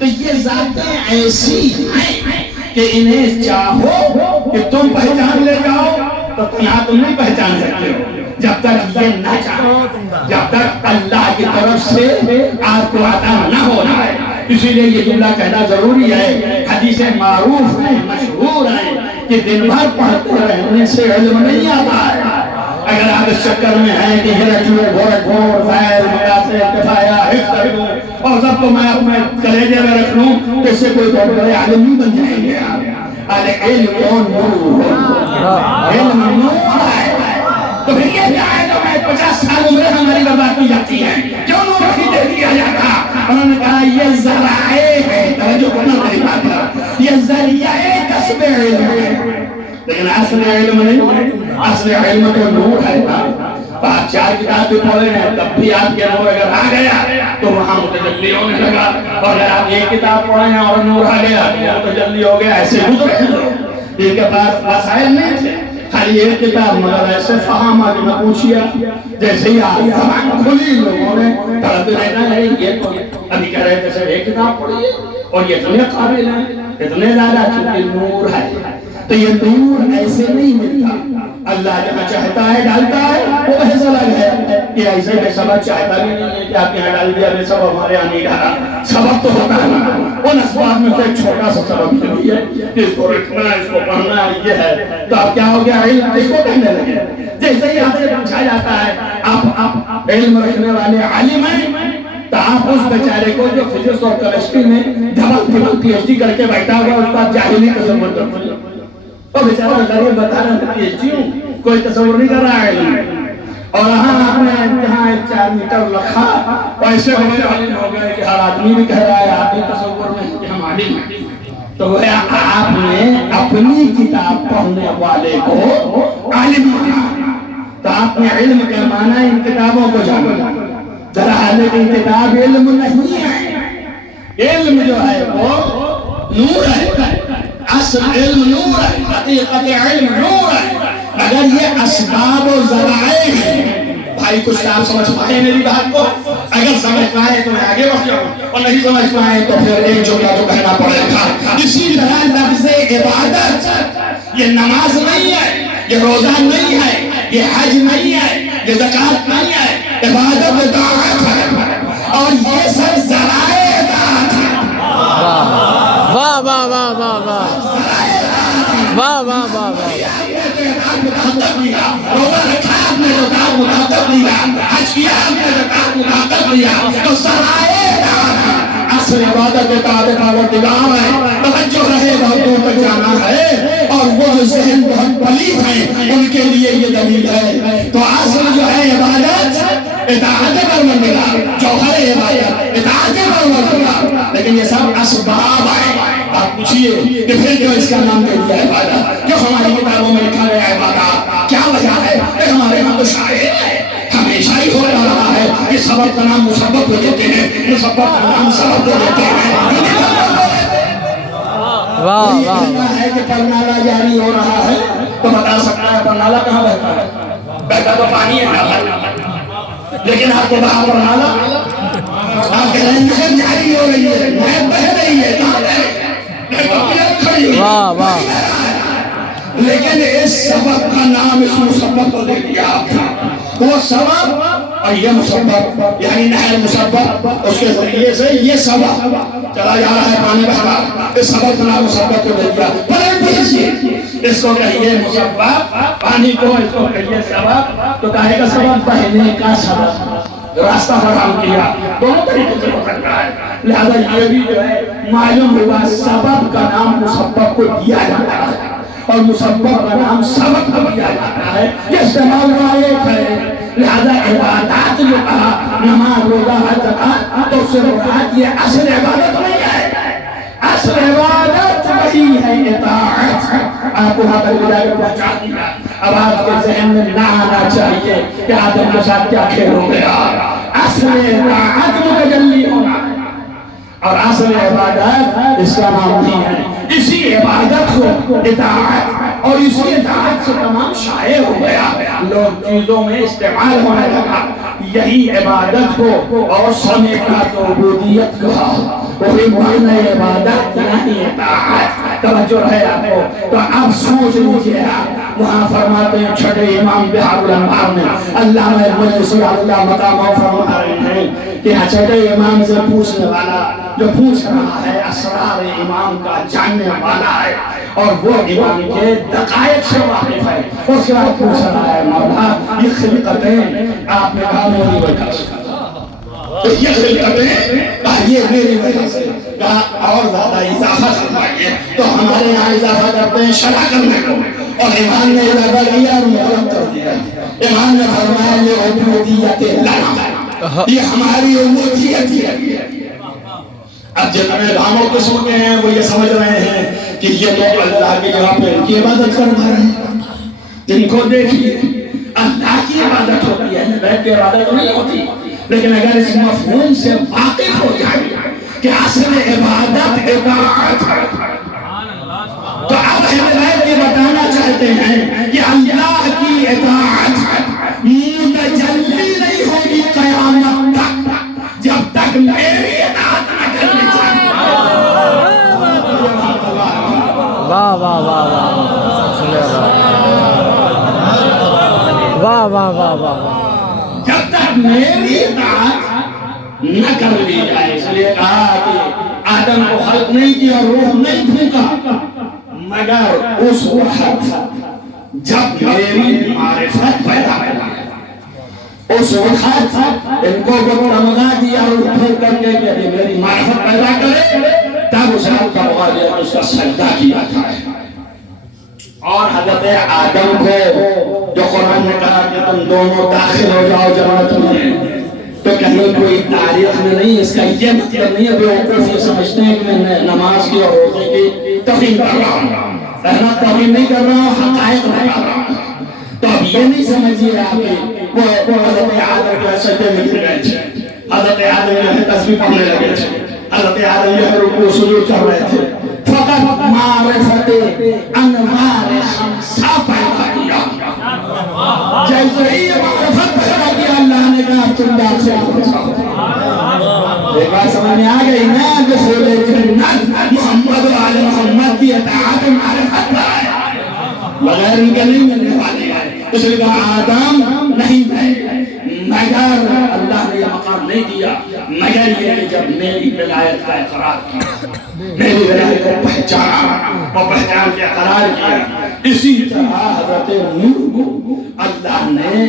تو یہ ذاتیں ایسی ہیں کہ انہیں چاہو کہ تم پہچان لے جاؤ تو یہاں تم نہیں پہچان سکتے ہو جب تک یہ نہ چاہو, جب تک اللہ کی طرف سے آپ کو عطا نہ ہو جائے. اسی لیے یہ جملہ کہنا ضروری ہے. حدیث معروف ہیں, مشہور ہیں کہ دن بھر پڑھتے رہنے سے علم نہیں آتا ہے. اگر آپ اس چکر میں ہیں کہ اور سب کو میں اپنے کلیجے میں رکھ لوں تو اس سے کوئی بہت بڑے عالم نہیں بن جائیں گے. علم نور ہے. تو پھر یہ کیا ہے جو میں 50 سال عمریں ہماری برباد کی جاتی ہیں, کیوں نور نہیں دے دیا جاتا؟ انہوں نے کہا یہ ذرائع ہے, توجہ کرنا میری بات ہے, یہ ذریعہ کسب علم ہے لیکن اصل علم نہیں. اصل علم تو نور ہے. آپ 4 کتاب بھی پڑھے ہیں تب بھی آپ کے نور اگر آ گیا تو وہاں متجلی ہونے لگا, اور اگر آپ 1 کتاب پڑھے ہیں اور نور آ گیا تو متجلی ہو گیا. ایسے گزرے ان کے پاس وسائل نہیں تھے, خالی 1 کتاب مگر ایسے فہم آگے میں پوچھیا جیسے ہی آپ زبان کھلی لوگوں نے طلب رہنا ہے. یہ تو ابھی کہہ رہے تھے صرف 1 کتاب پڑھیے اور یہ اتنے قابل ہیں اتنے زیادہ چونکہ نور ہے. تو یہ نور ایسے نہیں ملتا. اللہ جہاں چاہتا ہے ڈالتا ہے, وہ بحث الگ ہے کہ ایسے میں سبب چاہتا بھی نہیں ہے کہ آپ یہاں ڈال دیا میں سبب ہمارے یہاں نہیں ڈالا. سبب تو ہوتا ہے ان اسباب میں سے ایک چھوٹا سا سبب بھی ہے کہ اس کو رکھنا ہے, اس کو پڑھنا ہے, یہ ہے. تو اب کیا ہو گیا, علم اس کو کہنے لگے. جیسے ہی آپ سے پوچھا جاتا ہے آپ علم رکھنے والے عالم ہیں تو آپ اس بیچارے کو جو فزکس اور کیمسٹری میں ڈبل پی ایچ ڈی کر کے بیٹھا ہوا اس کا جاہلی تصور کرتے ہیں. اور بیچارہ غریب بتا رہا ہے کہ جیوں کوئی تصور نہیں کر رہا ہے. اور ہاں آپ نے یہاں 4 میٹر رکھا ایسے بڑے عالم ہو گئے کہ ہر آدمی بھی کہہ رہا ہے آپ بھی تصور میں کہ ہم عالم ہیں. تو وہ آپ نے اپنی کتاب پڑھنے والے کو عالم مانا. تو آپ نے علم کا معنی ان کتابوں کو جانا. دراصل ان کتاب علم نہیں ہے. علم جو ہے وہ نور ہے. اصل علم نور ہے, حقیقت علم نور ہے. اگر یہ اسباب و ذرائع ہیں, بھائی کچھ آپ سمجھ پائے میری بات کو؟ اگر سمجھ پائے تو میں آگے بڑھ جاؤں, اور نہیں سمجھ پائے تو پھر ایک جملہ تو کہنا پڑے گا. اسی طرح لفظ عبادت یہ نماز نہیں ہے, یہ روزہ نہیں ہے, یہ حج نہیں ہے, یہ زکوٰۃ نہیں ہے. عبادت اطاعت ہے اور یہ سب ذرائع اطاعت ہے. واہ واہ واہ واہ واہ واہ واہ واہ واہ. روزہ رکھا آپ نے تو کام مطابق لیا, حج کیا آپ نے تو کام مطابق لیا. تو ذرائع اطاعت ہے. اصل عبادت اطاعت پروردگار ہے. توجہ رہے بہت دور تک جانا ہے, اور وہ جو ذہن بہت پلیت ہیں ان کے لیے یہ دلیل ہے. تو اصل جو ہے عبادت اطاعت پروردگار, جوہر عبادت اطاعت پروردگار. لیکن یہ سب اسباب ہیں. آپ پوچھئے کہ پھر کیوں اس کا نام دے دیا عبادت, کیوں ہماری کتابوں میں لکھا گیا عبادت, کیا وجہ ہے؟ کہ ہمارے یہاں تو شاعر ہے, ہمیشہ ہی ہو رہا ہے کہ سبب کا نام مسبب کو دیتے ہیں, مسبب کا نام سبب کو دیتے ہیں. واہ کوئی واہ کہنا ہے کہ پرنالہ جاری ہو رہا ہے تو بتا سکتا ہے پرنالہ کہاں بہتا ہے؟ بہتا تو پانی ہے، لیکن آپ کو کہاں پرنالہ؟ آپ کہہ رہے ہیں نہر جاری ہو رہی ہے، نہر بہہ رہی ہے، کہاں بہہ رہی ہے؟ نہر تو کھڑی ہوئی ہے، واہ واہ لیکن اس سبب کا نام اس مسبب کو دے دیا آپ نے۔ وہ سبب اور یہ مسبب، یعنی نہر مسبب، اس کے ذریعے سے یہ سبب چلا جا رہا ہے پانی بہتا، اس سبب کا نام مسبب کو دے دیا۔ پلٹ دیجئے، اس کو کہیے مسبب، پانی کو اس کو کہیے سبب، تو کہے گا سبب بہنے کا سبب، راستہ فراہم کیا، دونوں طریقے سے ہو سکتا ہے۔ لہذا یہ بھی جو ہے معلوم ہوا سبب کا نام مسبب کو دیا جاتا ہے اور مسبب کا نام سبب کو دیا جاتا ہے، یہ استعمال ایک ہے۔ لہذا عبادات جو کہا، نماز روزہ حج زکات، تو اس سے مراد یہ اصل عبادت نہیں ہے، اصل عبادت وہی ہے اطاعت۔ آپ کو وہاں پر جا کے پہنچا دیا۔ اب آپ کے ذہن میں نہ آنا چاہیے کہ آدم کے ساتھ کیا کھیل ہو گیا، اصل اطاعت متجلی ہونا ہے اور اصل عبادت اس کا نام نہیں ہے۔ اسی عبادت کو اطاعت اور اسی اطاعت سے تمام شائع ہو گیا، لوگ چیزوں میں استعمال ہونے لگا۔ یہی عبادت کو اور سمیٹا تو عبودیت کہا، وہی معنی عبادت یعنی اطاعت۔ توجہ ہے آپ کو؟ تو اب سوچ لیجئے آپ، وہاں فرماتے ہیں چھٹے امام بہار الانوار میں، علامہ مجلسی اللہ مقامہ فرما رہے ہیں کہ چھٹے امام سے پوچھنے والا جو پوچھ رہا ہے اسرار امام کا جاننے والا ہے اور وہ امام کے دقائق سے واقف ہے، اس کے بعد پوچھ رہا ہے مولا یہ خلقتیں آپ نے کہا میری وجہ سے، یہ خلقتیں یہ میری وجہ سے، کہا اور زیادہ اضافہ فرمائیے، تو ہمارے یہاں اضافہ کرتے ہیں شرع کرنے کو، اور امام نے اضافہ کیا اور محرم کر دیا۔ امام نے فرمایا یہ عبودیت لنا، یہ ہماری عبودیت ہے۔ اب جتنے داموں قسم کے ہیں وہ یہ سمجھ رہے ہیں کہ یہ تو اللہ کی جگہ پہ ان کی عبادت کرنا ہے، جن کو دیکھیے اللہ کی عبادت ہوتی ہے، بیت کی عبادت نہیں ہوتی۔ لیکن اگر اس مفہوم سے واقف ہو جائے کہ اصل عبادت اطاعت ہے، تو اب اہل بیت یہ بتانا چاہتے ہیں کہ اللہ کی اطاعت متجلی نہیں ہوگی قیامت تک جب تک میری اطاعت نہ کرنی چاہیے۔ واہ واہ واہ واہ واہ واہ واہ، جب تک میری اطاعت نہ کر لی جائے، اس لیے کہا کہ آدم کو خلق نہیں کیا، روح نہیں پھونکا، مگر اس وقت جب میری معرفت پیدا کرنا ہے، اس وقت ان کو تمغا دیا اور پھونک کر کے کہ میری معرفت پیدا کرے، تب اسے تمغا دیا اس کا سجدہ کیا جائے۔ اور حضرت آدم کو جو قرآن نے کہا کہ تم دونوں داخل ہو جاؤ جنت میں، تو کہیں کوئی تاریخ میں نہیں، اس کا یہ مطلب نہیں ہے بیوقوف یہ سمجھتے ہیں کہ میں نماز کی اور روزے کی توہین کر رہا ہوں، کہنا توہین نہیں کر رہا ہوں، حقائق بتا رہا ہوں۔ تو اب یہ نہیں سمجھیے آپ کہ وہ حضرت آدم کے سجدے میں گر گئے تھے، حضرت آدم جو ہے تسبیح پڑھنے لگے تھے، حضرت آدم جو ہے رکوع سجود کر رہے تھے، فقط معرفت انوار خمسہ پیدا کیا۔ جیسے ہی یہ معرفت پیدا کیا اللہ نے کہا تم داخل ہو جاؤ۔ ایک بات سمجھ میں آ گئی نا، دخول جنت محمد و آل محمد کی اطاعت معرفت پر ہے، بغیر ان کے نہیں ملنے والی ہے۔ اس لیے کہا آدم نہیں ہے، مگر اللہ نے یہ مقام نہیں دیا مگر یہ کہ جب میری ولایت کا اقرار کیا، میری ولایت کو پہچانا اور پہچان کے اقرار کیا، اسی طرح حضرت نوح کو اللہ نے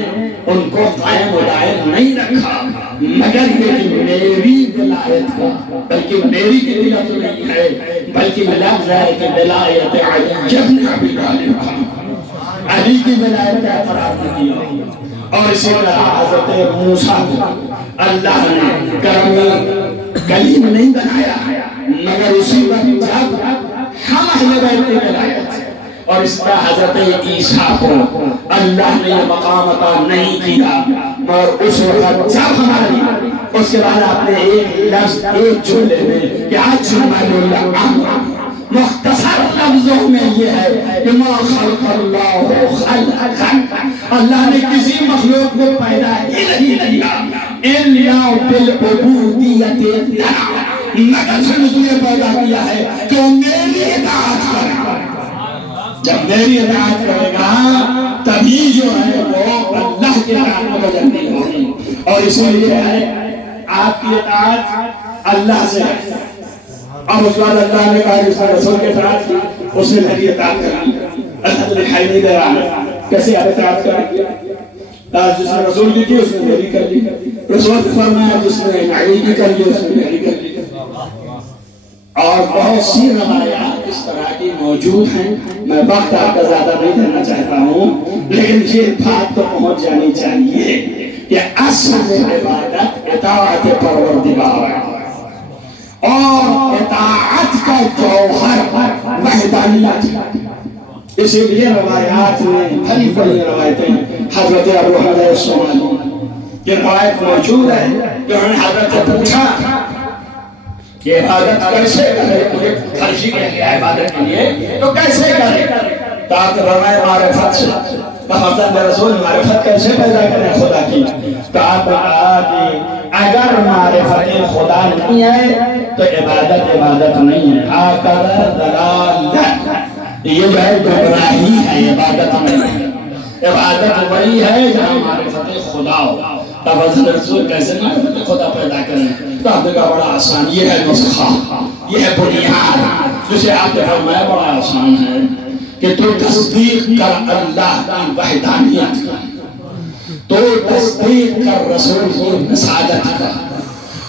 ان کو قائم و دائم نہیں رکھا مگر یہ کہ میری ولایت کا، بلکہ میری کی ولایت نہیں ہے بلکہ لفظ ہے کہ ولایت علی ابن ابی طالب، علی کی ولایت کا اقرار کیا۔ اور اسی طرح حضرت موسیٰ کو اللہ نے کلیم نہیں بنایا مگر اسی وقت جب ہم اہل بیت کی ولایت ہے، اور اس طرح حضرت عیسیٰ کو اللہ نے یہ مقام عطا نہیں کیا اور اس وقت جب ہماری، اس کے بعد آپ نے ایک لفظ ایک جملے میں کہ آج اللہ مختصر لفظوں میں یہ ہے کہ ما خلق اللہ خلقا، اللہ نے کسی مخلوق کو پیدا ہی نہیں کیا الا بالعبودیت لنا، مگر صرف اس لیے پیدا کیا ہے کہ وہ میری اطاعت کرے، جب میری اطاعت کرے گا تبھی جو ہے وہ اللہ کے اطاعت میں بدلتی ہوگی، اور اسی لیے ہے آپ کی اطاعت اللہ سے ہے۔ اب اس بعد اللہ نے کہا جس کا رسول کے اطاعت کی اس نے میری اطاعت کرا، اللہ تو دکھائی نہیں دے رہا ہے کیسے آپ اطاعت کریں، جس نے رسول کی اس نے میری کر لی، رسول نے فرمایا جس نے علی کی کر لی اس نے میری کر لی۔ اور بہت سی روایات اس طرح کی موجود ہیں، میں وقت آپ کا زیادہ نہیں دینا چاہتا ہوں، لیکن یہ بات تو پہنچ جانی چاہیے کہ اصل عبادت اطاعت پروردگار ہے، اور اطاعت کا جوہر وحدانیت ہے۔ اسی لیے روایات میں بھلی بھلی روایتیں حضرت ابو حریرہ الصومالی یہ روایت موجود ہے کہ انہوں نے حضرت سے پوچھا کہ عبادت کیسے کرے، مجھے خرچی کے لیے عبادت کے لیے تو کیسے کرے، تو آپ نے فرمایا معرفت سے۔ حضرت رسول معرفت کیسے پیدا کریں خدا کی، تو آپ نے کہا کہ اگر معرفت خدا نہیں ہے تو عبادت نہیں ہے، آکر دلالت، یہ جو ہے گمراہی ہے، عبادت نہیں ہے۔ عبادت وہی ہے جہاں معرفت خدا ہو۔ تب حضرت رسول کیسے معرفت خدا پیدا کریں، تو آپ نے کہا بڑا آسان، یہ ہے نسخہ، یہ ہے بنیاد، جسے آپ نے فرمایا بڑا آسان ہے کہ تو تصدیق کر اللہ کی وحدانیت کا، تو تصدیق کر رسول کی رسالت کا،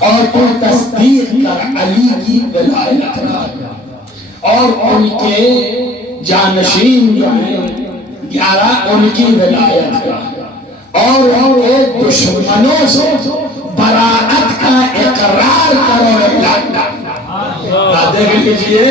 اور تو تصدیق کر علی کی ولایت کا، اور ان کے جانشین جو ہیں 11 ان کی ولایت کا، اور ان کے دشمنوں سے براءت کا اقرار کرو اللہ کا۔ دیکھ لیجئے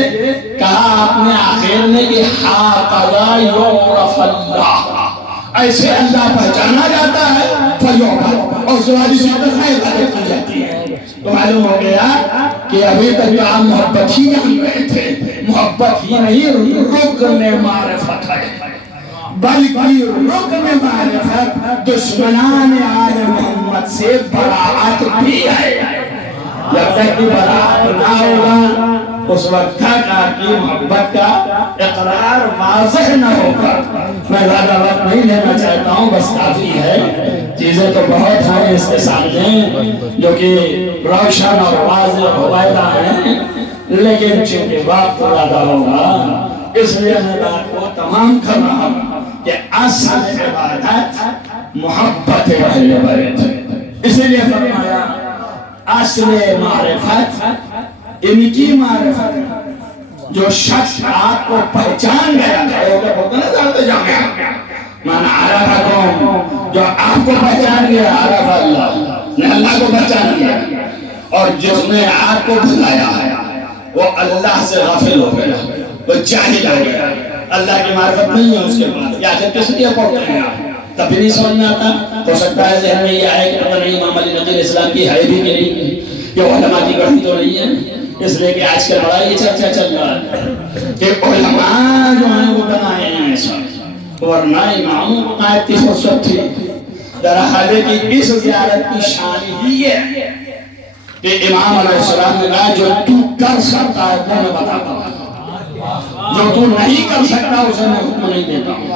کہا آپ نے آخر میں کہ ہَٰذَا يُعْرَفَ اللَّهُ، ایسے اللہ پہچانا جاتا ہے فَيُعْرَفَ، اور سواری صدق ہے عبادت کی جاتی ہے۔ تو معلوم ہو گیا کہ ابھی تک تو آپ محبت ہی نہیں رہے تھے، محبت ہی نہیں رکن معرفت ہے، بلکہ رکن معرفت دشمنان آل محمد سے براعت بھی ہے۔ جب تک کہ براعت نہ ہوگا اس وقت تک آپ کی محبت کا اقرار واضح نہ ہوگا۔ میں زیادہ وقت نہیں لینا چاہتا ہوں، بس کافی ہے، چیزیں تو بہت ہیں اس کے سامنے جو کہ روشن اور واضح ہوائدہ ہیں، لیکن چونکہ وقت زیادہ ہوگا اس لیے میں بات کو تمام کر رہا ہوں کہ اصل عبادت محبت اہل بیت ہے۔ اسی لیے فرمایا اصل معرفت ان کی معرفت، جو شخص آپ کو پہچان گیا ہے، وہ ہوتا نا ذات جامعہ من عرفکم، جو آپ کو پہچان گیا عرف اللہ نے اللہ کو پہچان گیا، اور جس نے آپ کو بھلایا ہے وہ اللہ سے غافل ہو گیا، وہ جاہل ہو گیا، اللہ کی معرفت نہیں ہے اس کے پاس۔ یا جب کس لیے پڑھتے ہیں آپ تب بھی نہیں سمجھ میں آتا، ہو سکتا ہے ذہن میں یہ آئے کہ پتہ نہیں امام علی نقی اسلام کی ہے بھی کہ نہیں ہے، یہ علماء کی گڑھی تو نہیں ہے، اس لیے کہ آج کل بڑا یہ چرچا چل رہا ہے کہ علماء جو ہیں وہ بنائے ہیں ایسا، ورنہ اماموں کو قائد کی فرصت تھی۔ درحال ہے کہ اس زیارت کی شان ہی ہے کہ امام علیہ السلام نے کہا جو تو کر سکتا ہے وہ میں بتاتا ہوں، جو تو نہیں کر سکتا اسے میں حکم نہیں دیتا ہوں۔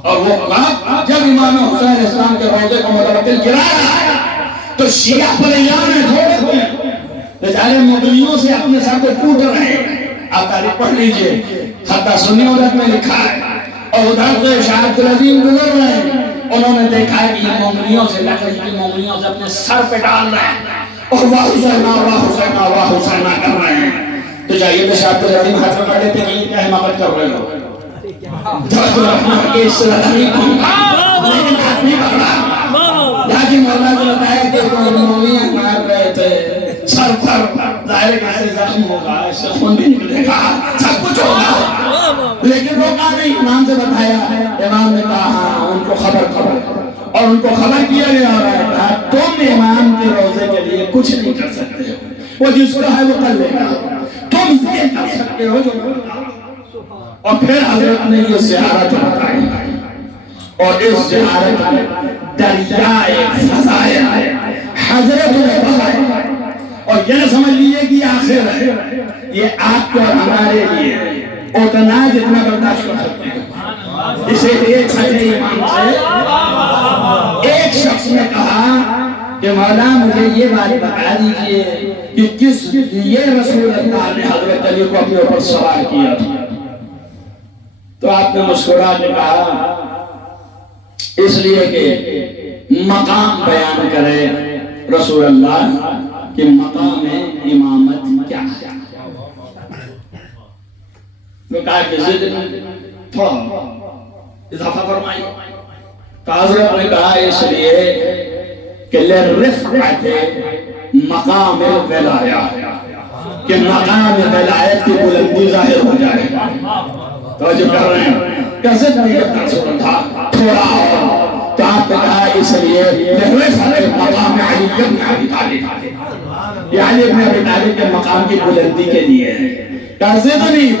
اور وہ کہا جب امام حسین علیہ السلام کے روضے کو متوکل گرا رہا ہے تو شیعہ پریشان ہیں، تھوڑے ہوئے بیچارے مغلیوں سے اپنے ساتھ کوٹ رہے ہیں۔ آپ تاریخ پڑھ لیجئے، حتی سنی عدد میں لکھا ہے، اور ادھر سے شاہ عبدالعظیم گزر رہے ہیں، انہوں نے دیکھا ہے کہ یہ مغلیوں سے لکڑی کی مغلیوں سے اپنے سر پہ ڈال رہے ہیں اور واہ حسینہ واہ حسینہ واہ حسینہ کر رہے ہیں۔ تو جائیے تو شاہ عبدالعظیم ہاتھ میں پڑھے تھے کہ کیا حماقت کر رہے ہو، جو رحمت کے اس سے نہیں کہوں گا، لیکن ہاتھ نہیں پکڑا۔ جاجی مولا نے بتایا کہ وہ مولیاں مار رہے تھے سر پر، ظاہر کیسے زخم ہوگا، اس سے خون بھی نکلے گا، سب کچھ ہوگا، لیکن روکا نہیں۔ امام سے بتایا، امام نے کہا ہاں ان کو خبر کرو، اور ان کو خبر کیا گیا اور کہا تم امام کے روزے کے لیے کچھ نہیں کر سکتے، وہ جس کو ہے وہ کر لے گا، تم تم یہ کر سکتے ہو جو میں بتا رہا ہوں۔ اور پھر حضرت نے یہ زیارت بتائی اور اس زیارت میں دریائے فضائل حضرت نے بتائی اور یہ سمجھ لیجئے کہ آخر ہے یہ آپ کو اور ہمارے لیے اتنا جتنا برداشت کر سکتے ہیں۔ اسے ایک چھٹے امام سے ایک شخص نے کہا کہ مولا مجھے یہ بات بتا دیجئے کہ کس لیے رسول اللہ نے حضرت علی کو اپنے اوپر سوار کیا تھا؟ تو آپ نے مسکرا کے کہا اس لیے کہ مقام بیان کرے رسول اللہ کہ مقام امامت کیا ہے۔ تو کہا کہ ضد تھوڑا اضافہ فرمائی۔ تو حضرت نے کہا اس لیے کہ لرفعت مقام الولایہ کہ مقام ولایت کی بلندی ظاہر ہو جائے۔ توجہ کر رہے ہیں کہ ضد نہیں کرتا رسول اللہ تھوڑا اور تو آپ نے کہا اس لیے لرفعت مقام علی بن ابی طالب یہ علی بن ابی طالب کے مقام کی بلندی کے لیے ہے۔ کہ ضد نہیں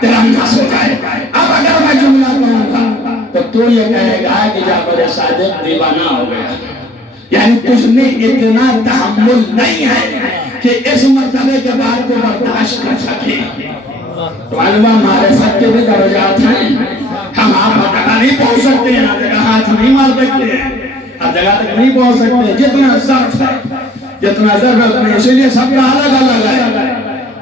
تیرا ناس ہو جائے۔ اب اگر میں جملہ کہوں گا تو یہ کہے گا کہ جعفر صادق دیوانہ ہو گیا، یعنی تجھ میں اتنا تحمل نہیں ہے کہ اس مرتبے کے بعد کو برداشت کر سکے۔ تو علماء معرفت کے بھی درجات ہیں، ہم آپ جگہ نہیں پہنچ سکتے ہیں، ہر جگہ ہاتھ نہیں مار سکتے ہیں، ہر جگہ تک نہیں پہنچ سکتے، جتنا ظرف ہے جتنا ضرورت ہے، اسی لیے سب کا الگ الگ ہے۔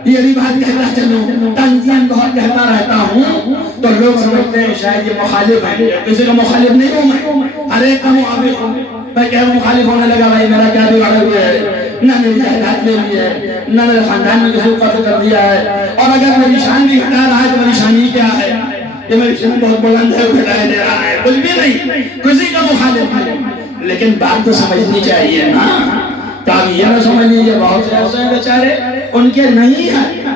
یہ بھی بات کہتا چلو تنظیم بہت کہتا رہتا ہوں تو لوگ سمجھتے ہیں شاید یہ مخالف ہے، کسی کا مخالف نہیں ہوں میں، ہر ایک کا موافق ہوں۔ میں کہہ رہا ہوں مخالف ہونے لگا بھائی میرا کیا بگاڑا ہوا ہے، نہ میری جائیداد لے لی ہے، نہ میرے خاندان میں کسی کو قتل کر دیا ہے، اور اگر میری شان بھی ہٹا رہا ہے تو میری شان ہی کیا ہے، یہ میری شان بہت بلند ہے وہ ہٹائے دے رہا ہے، کچھ بھی نہیں، کسی کا مخالف نہیں۔ لیکن بات تو سمجھنی چاہیے نا، تاکہ یہ نہ سمجھ لیجیے بہت سے ایسے ہیں بیچارے ان کے نہیں ہے،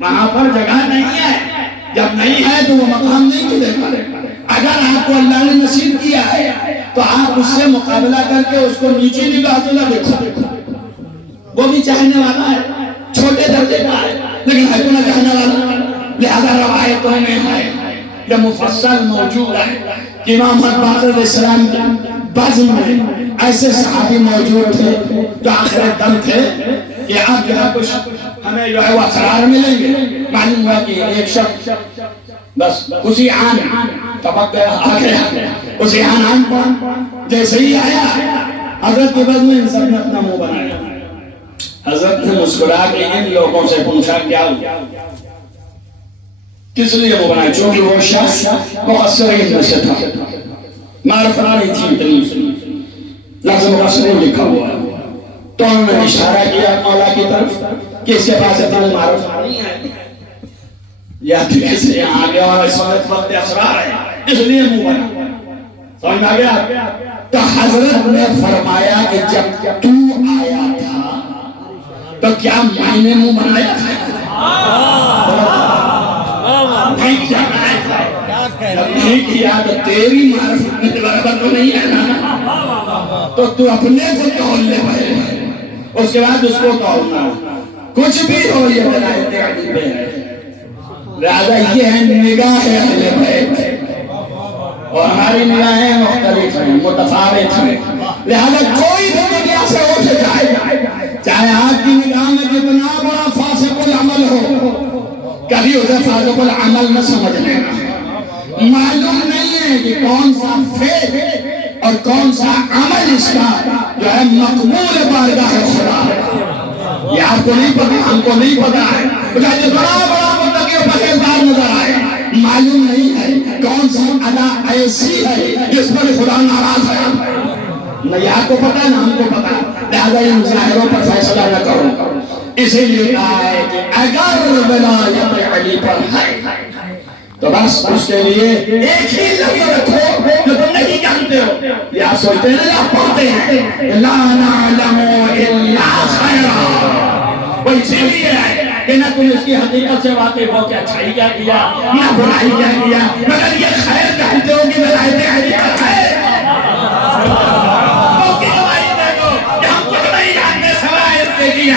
وہاں پر جگہ نہیں ہے، جب نہیں ہے تو وہ مقام نہیں ملے گا۔ اگر آپ کو اللہ نے نصیب کیا ہے تو آپ اس سے مقابلہ کر کے اس کو نیچے نگاہ تو نہ دیکھو، وہ بھی چاہنے والا ہے، چھوٹے درجے کا ہے لیکن ہے تو نہ چاہنے والا۔ لہذا روایتوں میں ہے یہ مفصل موجود ہے کہ امام باقر علیہ السلام کے بزم میں ایسے صحابی موجود تھے جو آخر دم تھے کہ آپ جو ہے کچھ ہمیں جو ہے وہ اسرار ملیں گے۔ معلوم ہوا کہ ایک شخص بس اسی آن طبق گیا آگے اسی آن پر جیسے ہی آیا حضرت کے بزم میں ان سب نے اپنا منہ بنایا۔ حضرت نے مسکرا کے ان لوگوں سے پوچھا کیا ہوا، کس لیے وہ بنائے؟ چونکہ وہ شخص مقصرین میں سے تھا، معرفت نہیں تھی اتنی، لفظ مقصرین لکھا ہوا ہے۔ تو انہوں نے اشارہ کیا مولا کی طرف کہ اس کے پاس اتنا معرفت نہیں ہے، یا پھر ایسے یہاں آگیا اور اس وقت اسرار ہے اس لیے منہ بنا۔ سمجھ آ گیا؟ تو حضرت نے فرمایا کہ جب تو آیا تھا تو کیا میں نے منہ بنایا تھا؟ نہیں کیا تو تیری معرفت میں برابر تو نہیں ہے نا، تو اپنے کو تول لے پہلے، اس کے بعد اس کو تولنا۔ کچھ بھی ہو یہ ولایت علی پہ ہے، لہذا یہ ہے نگاہ اہل بیت اور ہماری نگاہیں مختلف ہیں، متفاوت ہیں، لہذا کوئی بھی دنیا سے اٹھ جائے چاہے آپ کی نگاہ میں کتنا بڑا فاسق العمل ہو، کبھی اسے فاسق العمل نہ سمجھ لینا۔ معلوم نہیں ہے کہ کون سا فعل اور کون سا عمل اس کا جو ہے مقبول بارگاہ خدا، یہ آپ کو نہیں پتا، ہم کو نہیں پتا ہے، جو بڑا بڑا متقی و پرہیزگار نظر آئے، معلوم نہیں ہے کون سی ادا ایسی ہے جس پر خدا ناراض ہے، نہ یہ آپ کو پتا ہے نہ ہم کو پتا ہے، لہذا ان ظاہروں پر فیصلہ نہ کرو۔ اسی لیے کہا ہے کہ اگر ولایت علی پر ہے تو بس اس کے لیے ایک ہی لفظ رکھو جو تم نہیں جانتے ہو، یا سوچتے ہیں یا پڑھتے ہیں لا نعلم الا خیرا، وہ اسی لیے ہے کہ نہ تم اس کی حقیقت سے واقف ہو کہ اچھائی کیا کیا نہ برائی کیا کیا، مگر یہ خیر جانتے ہو کہ ولایت علی پر ہے۔ تو کی گواہی دے دو کہ ہم کچھ نہیں جانتے سوائے اس کے کہ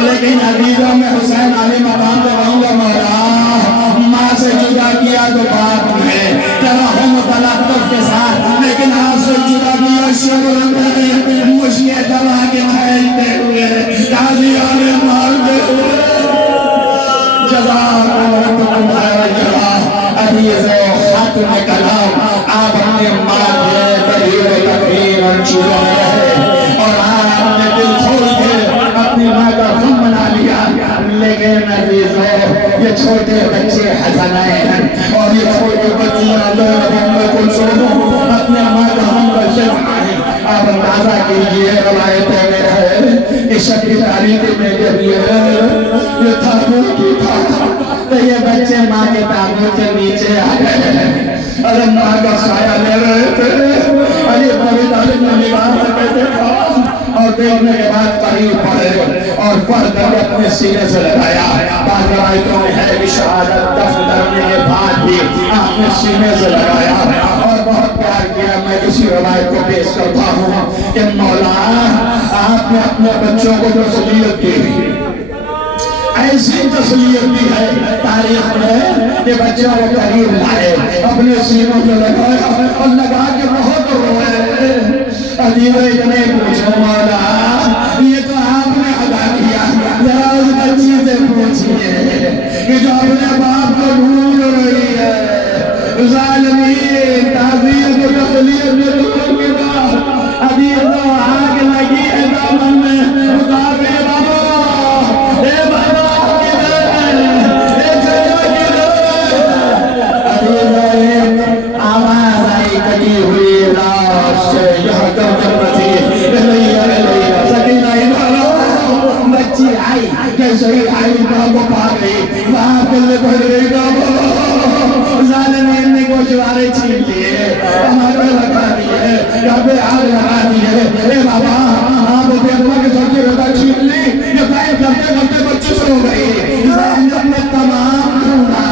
لیکن عزیزوں میں حسین علی مقام پہ رہوں گا. مولا ماں سے جدا کیا تو باپ نے ترحم و تلطف کے ساتھ، لیکن آپ سے جدا کیا شبرم نے مجھے دبا کے کھیلتے ہوئے تازیاں نے مارتے ہوئے. جزاک اللہ خیر الجزا. عزیز و خاتم کلام، آپ اپنے ماں کے قریب تقریر اور چیزوں میں رہے اور آپ نے دل کھول کے اپنی ماں کا غم منا لیا. لیکن عزیزو یہ چھوٹے بچے حسنین اور یہ چھوٹے بچیاں اپنے ماں کا غم کیسے منائیں؟ آپ اندازہ کیجئے روایتوں میں ہے کہ شب کی تاریخ میں جب یہ تابوت تھا تو یہ بچے ماں کے تابوت کے نیچے آ گئے. ارے ماں کا سایہ لے رہے تھے. علی ابی طالب نے نگاہ میں دیکھا اور دیکھنے کے بعد قریب پڑھے اور پڑھ کر اپنے سینے سے لگایا. بعض روایتوں میں ہے کہ شہادت دفن کرنے کے بعد بھی آپ نے سینے سے لگایا اور بہت پیار کیا. میں اسی روایت کو پیش کرتا ہوں کہ مولا آپ نے اپنے بچوں کو تسلیت دی، ایسی تسلیت دی ہے تاریخ میں کہ بچوں کو قریب لائے، اپنے سینوں سے لگایا اور لگا کے بہت روئے. عجیب اتنے پوچھو مولا یہ تو آپ نے ادا کیا، ذرا اس بچی سے پوچھئے کہ جو اپنے باپ کو ڈھونڈ رہی ہے. ظالمین تعظیم کو تسلیت میں دور کے بعد عزیزوں آگ لگی ہے دامن میں. مطابع بابا اے بابا آواز آئی کٹی ہوئی لاش سے یہاں گردن رسی سکینہ ادھر بچی آئی کیسے ہی آئی ماں کو پا گئی. وہاں پلے پڑ گئی ظالمین نے گوشوارے چھین لیے، ہمارے لگا دیے، یہاں پہ آگ لگا دیے. اے بابا آپ اپنے اپنا کے سب سے رضا چھین لی. یہ قائم کرتے کرتے بچے سے ہو گئی. زینب نے تمام ڈھونڈا.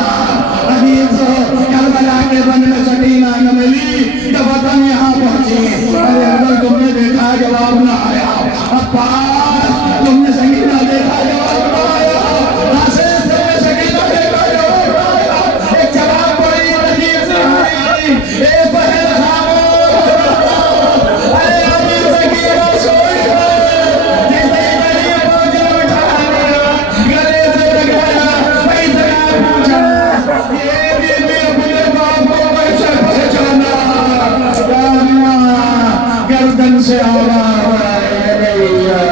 عزیزو کربلا کے بن میں سکینہ نہ ملی. جب وطن یہاں پہنچی ارے اگر تم نے دیکھا جواب نہ آیا. عباس تم نے سکینہ دیکھا جواب نہ آیا. قاسم تم نے سکینہ دیکھا جواب نہ آیا. ایک جواب بڑی عجیب سے آئی. اے بہن خاموش ارے ابھی سکینہ سوئی ہے. جیسے ہی قریب پہنچے اٹھا لیا، گلے سے لگایا، ایسا پوچھا یہ بھی اپنے باپ کو کیسے پہچانا؟ گردن سے آواز آئی ہے.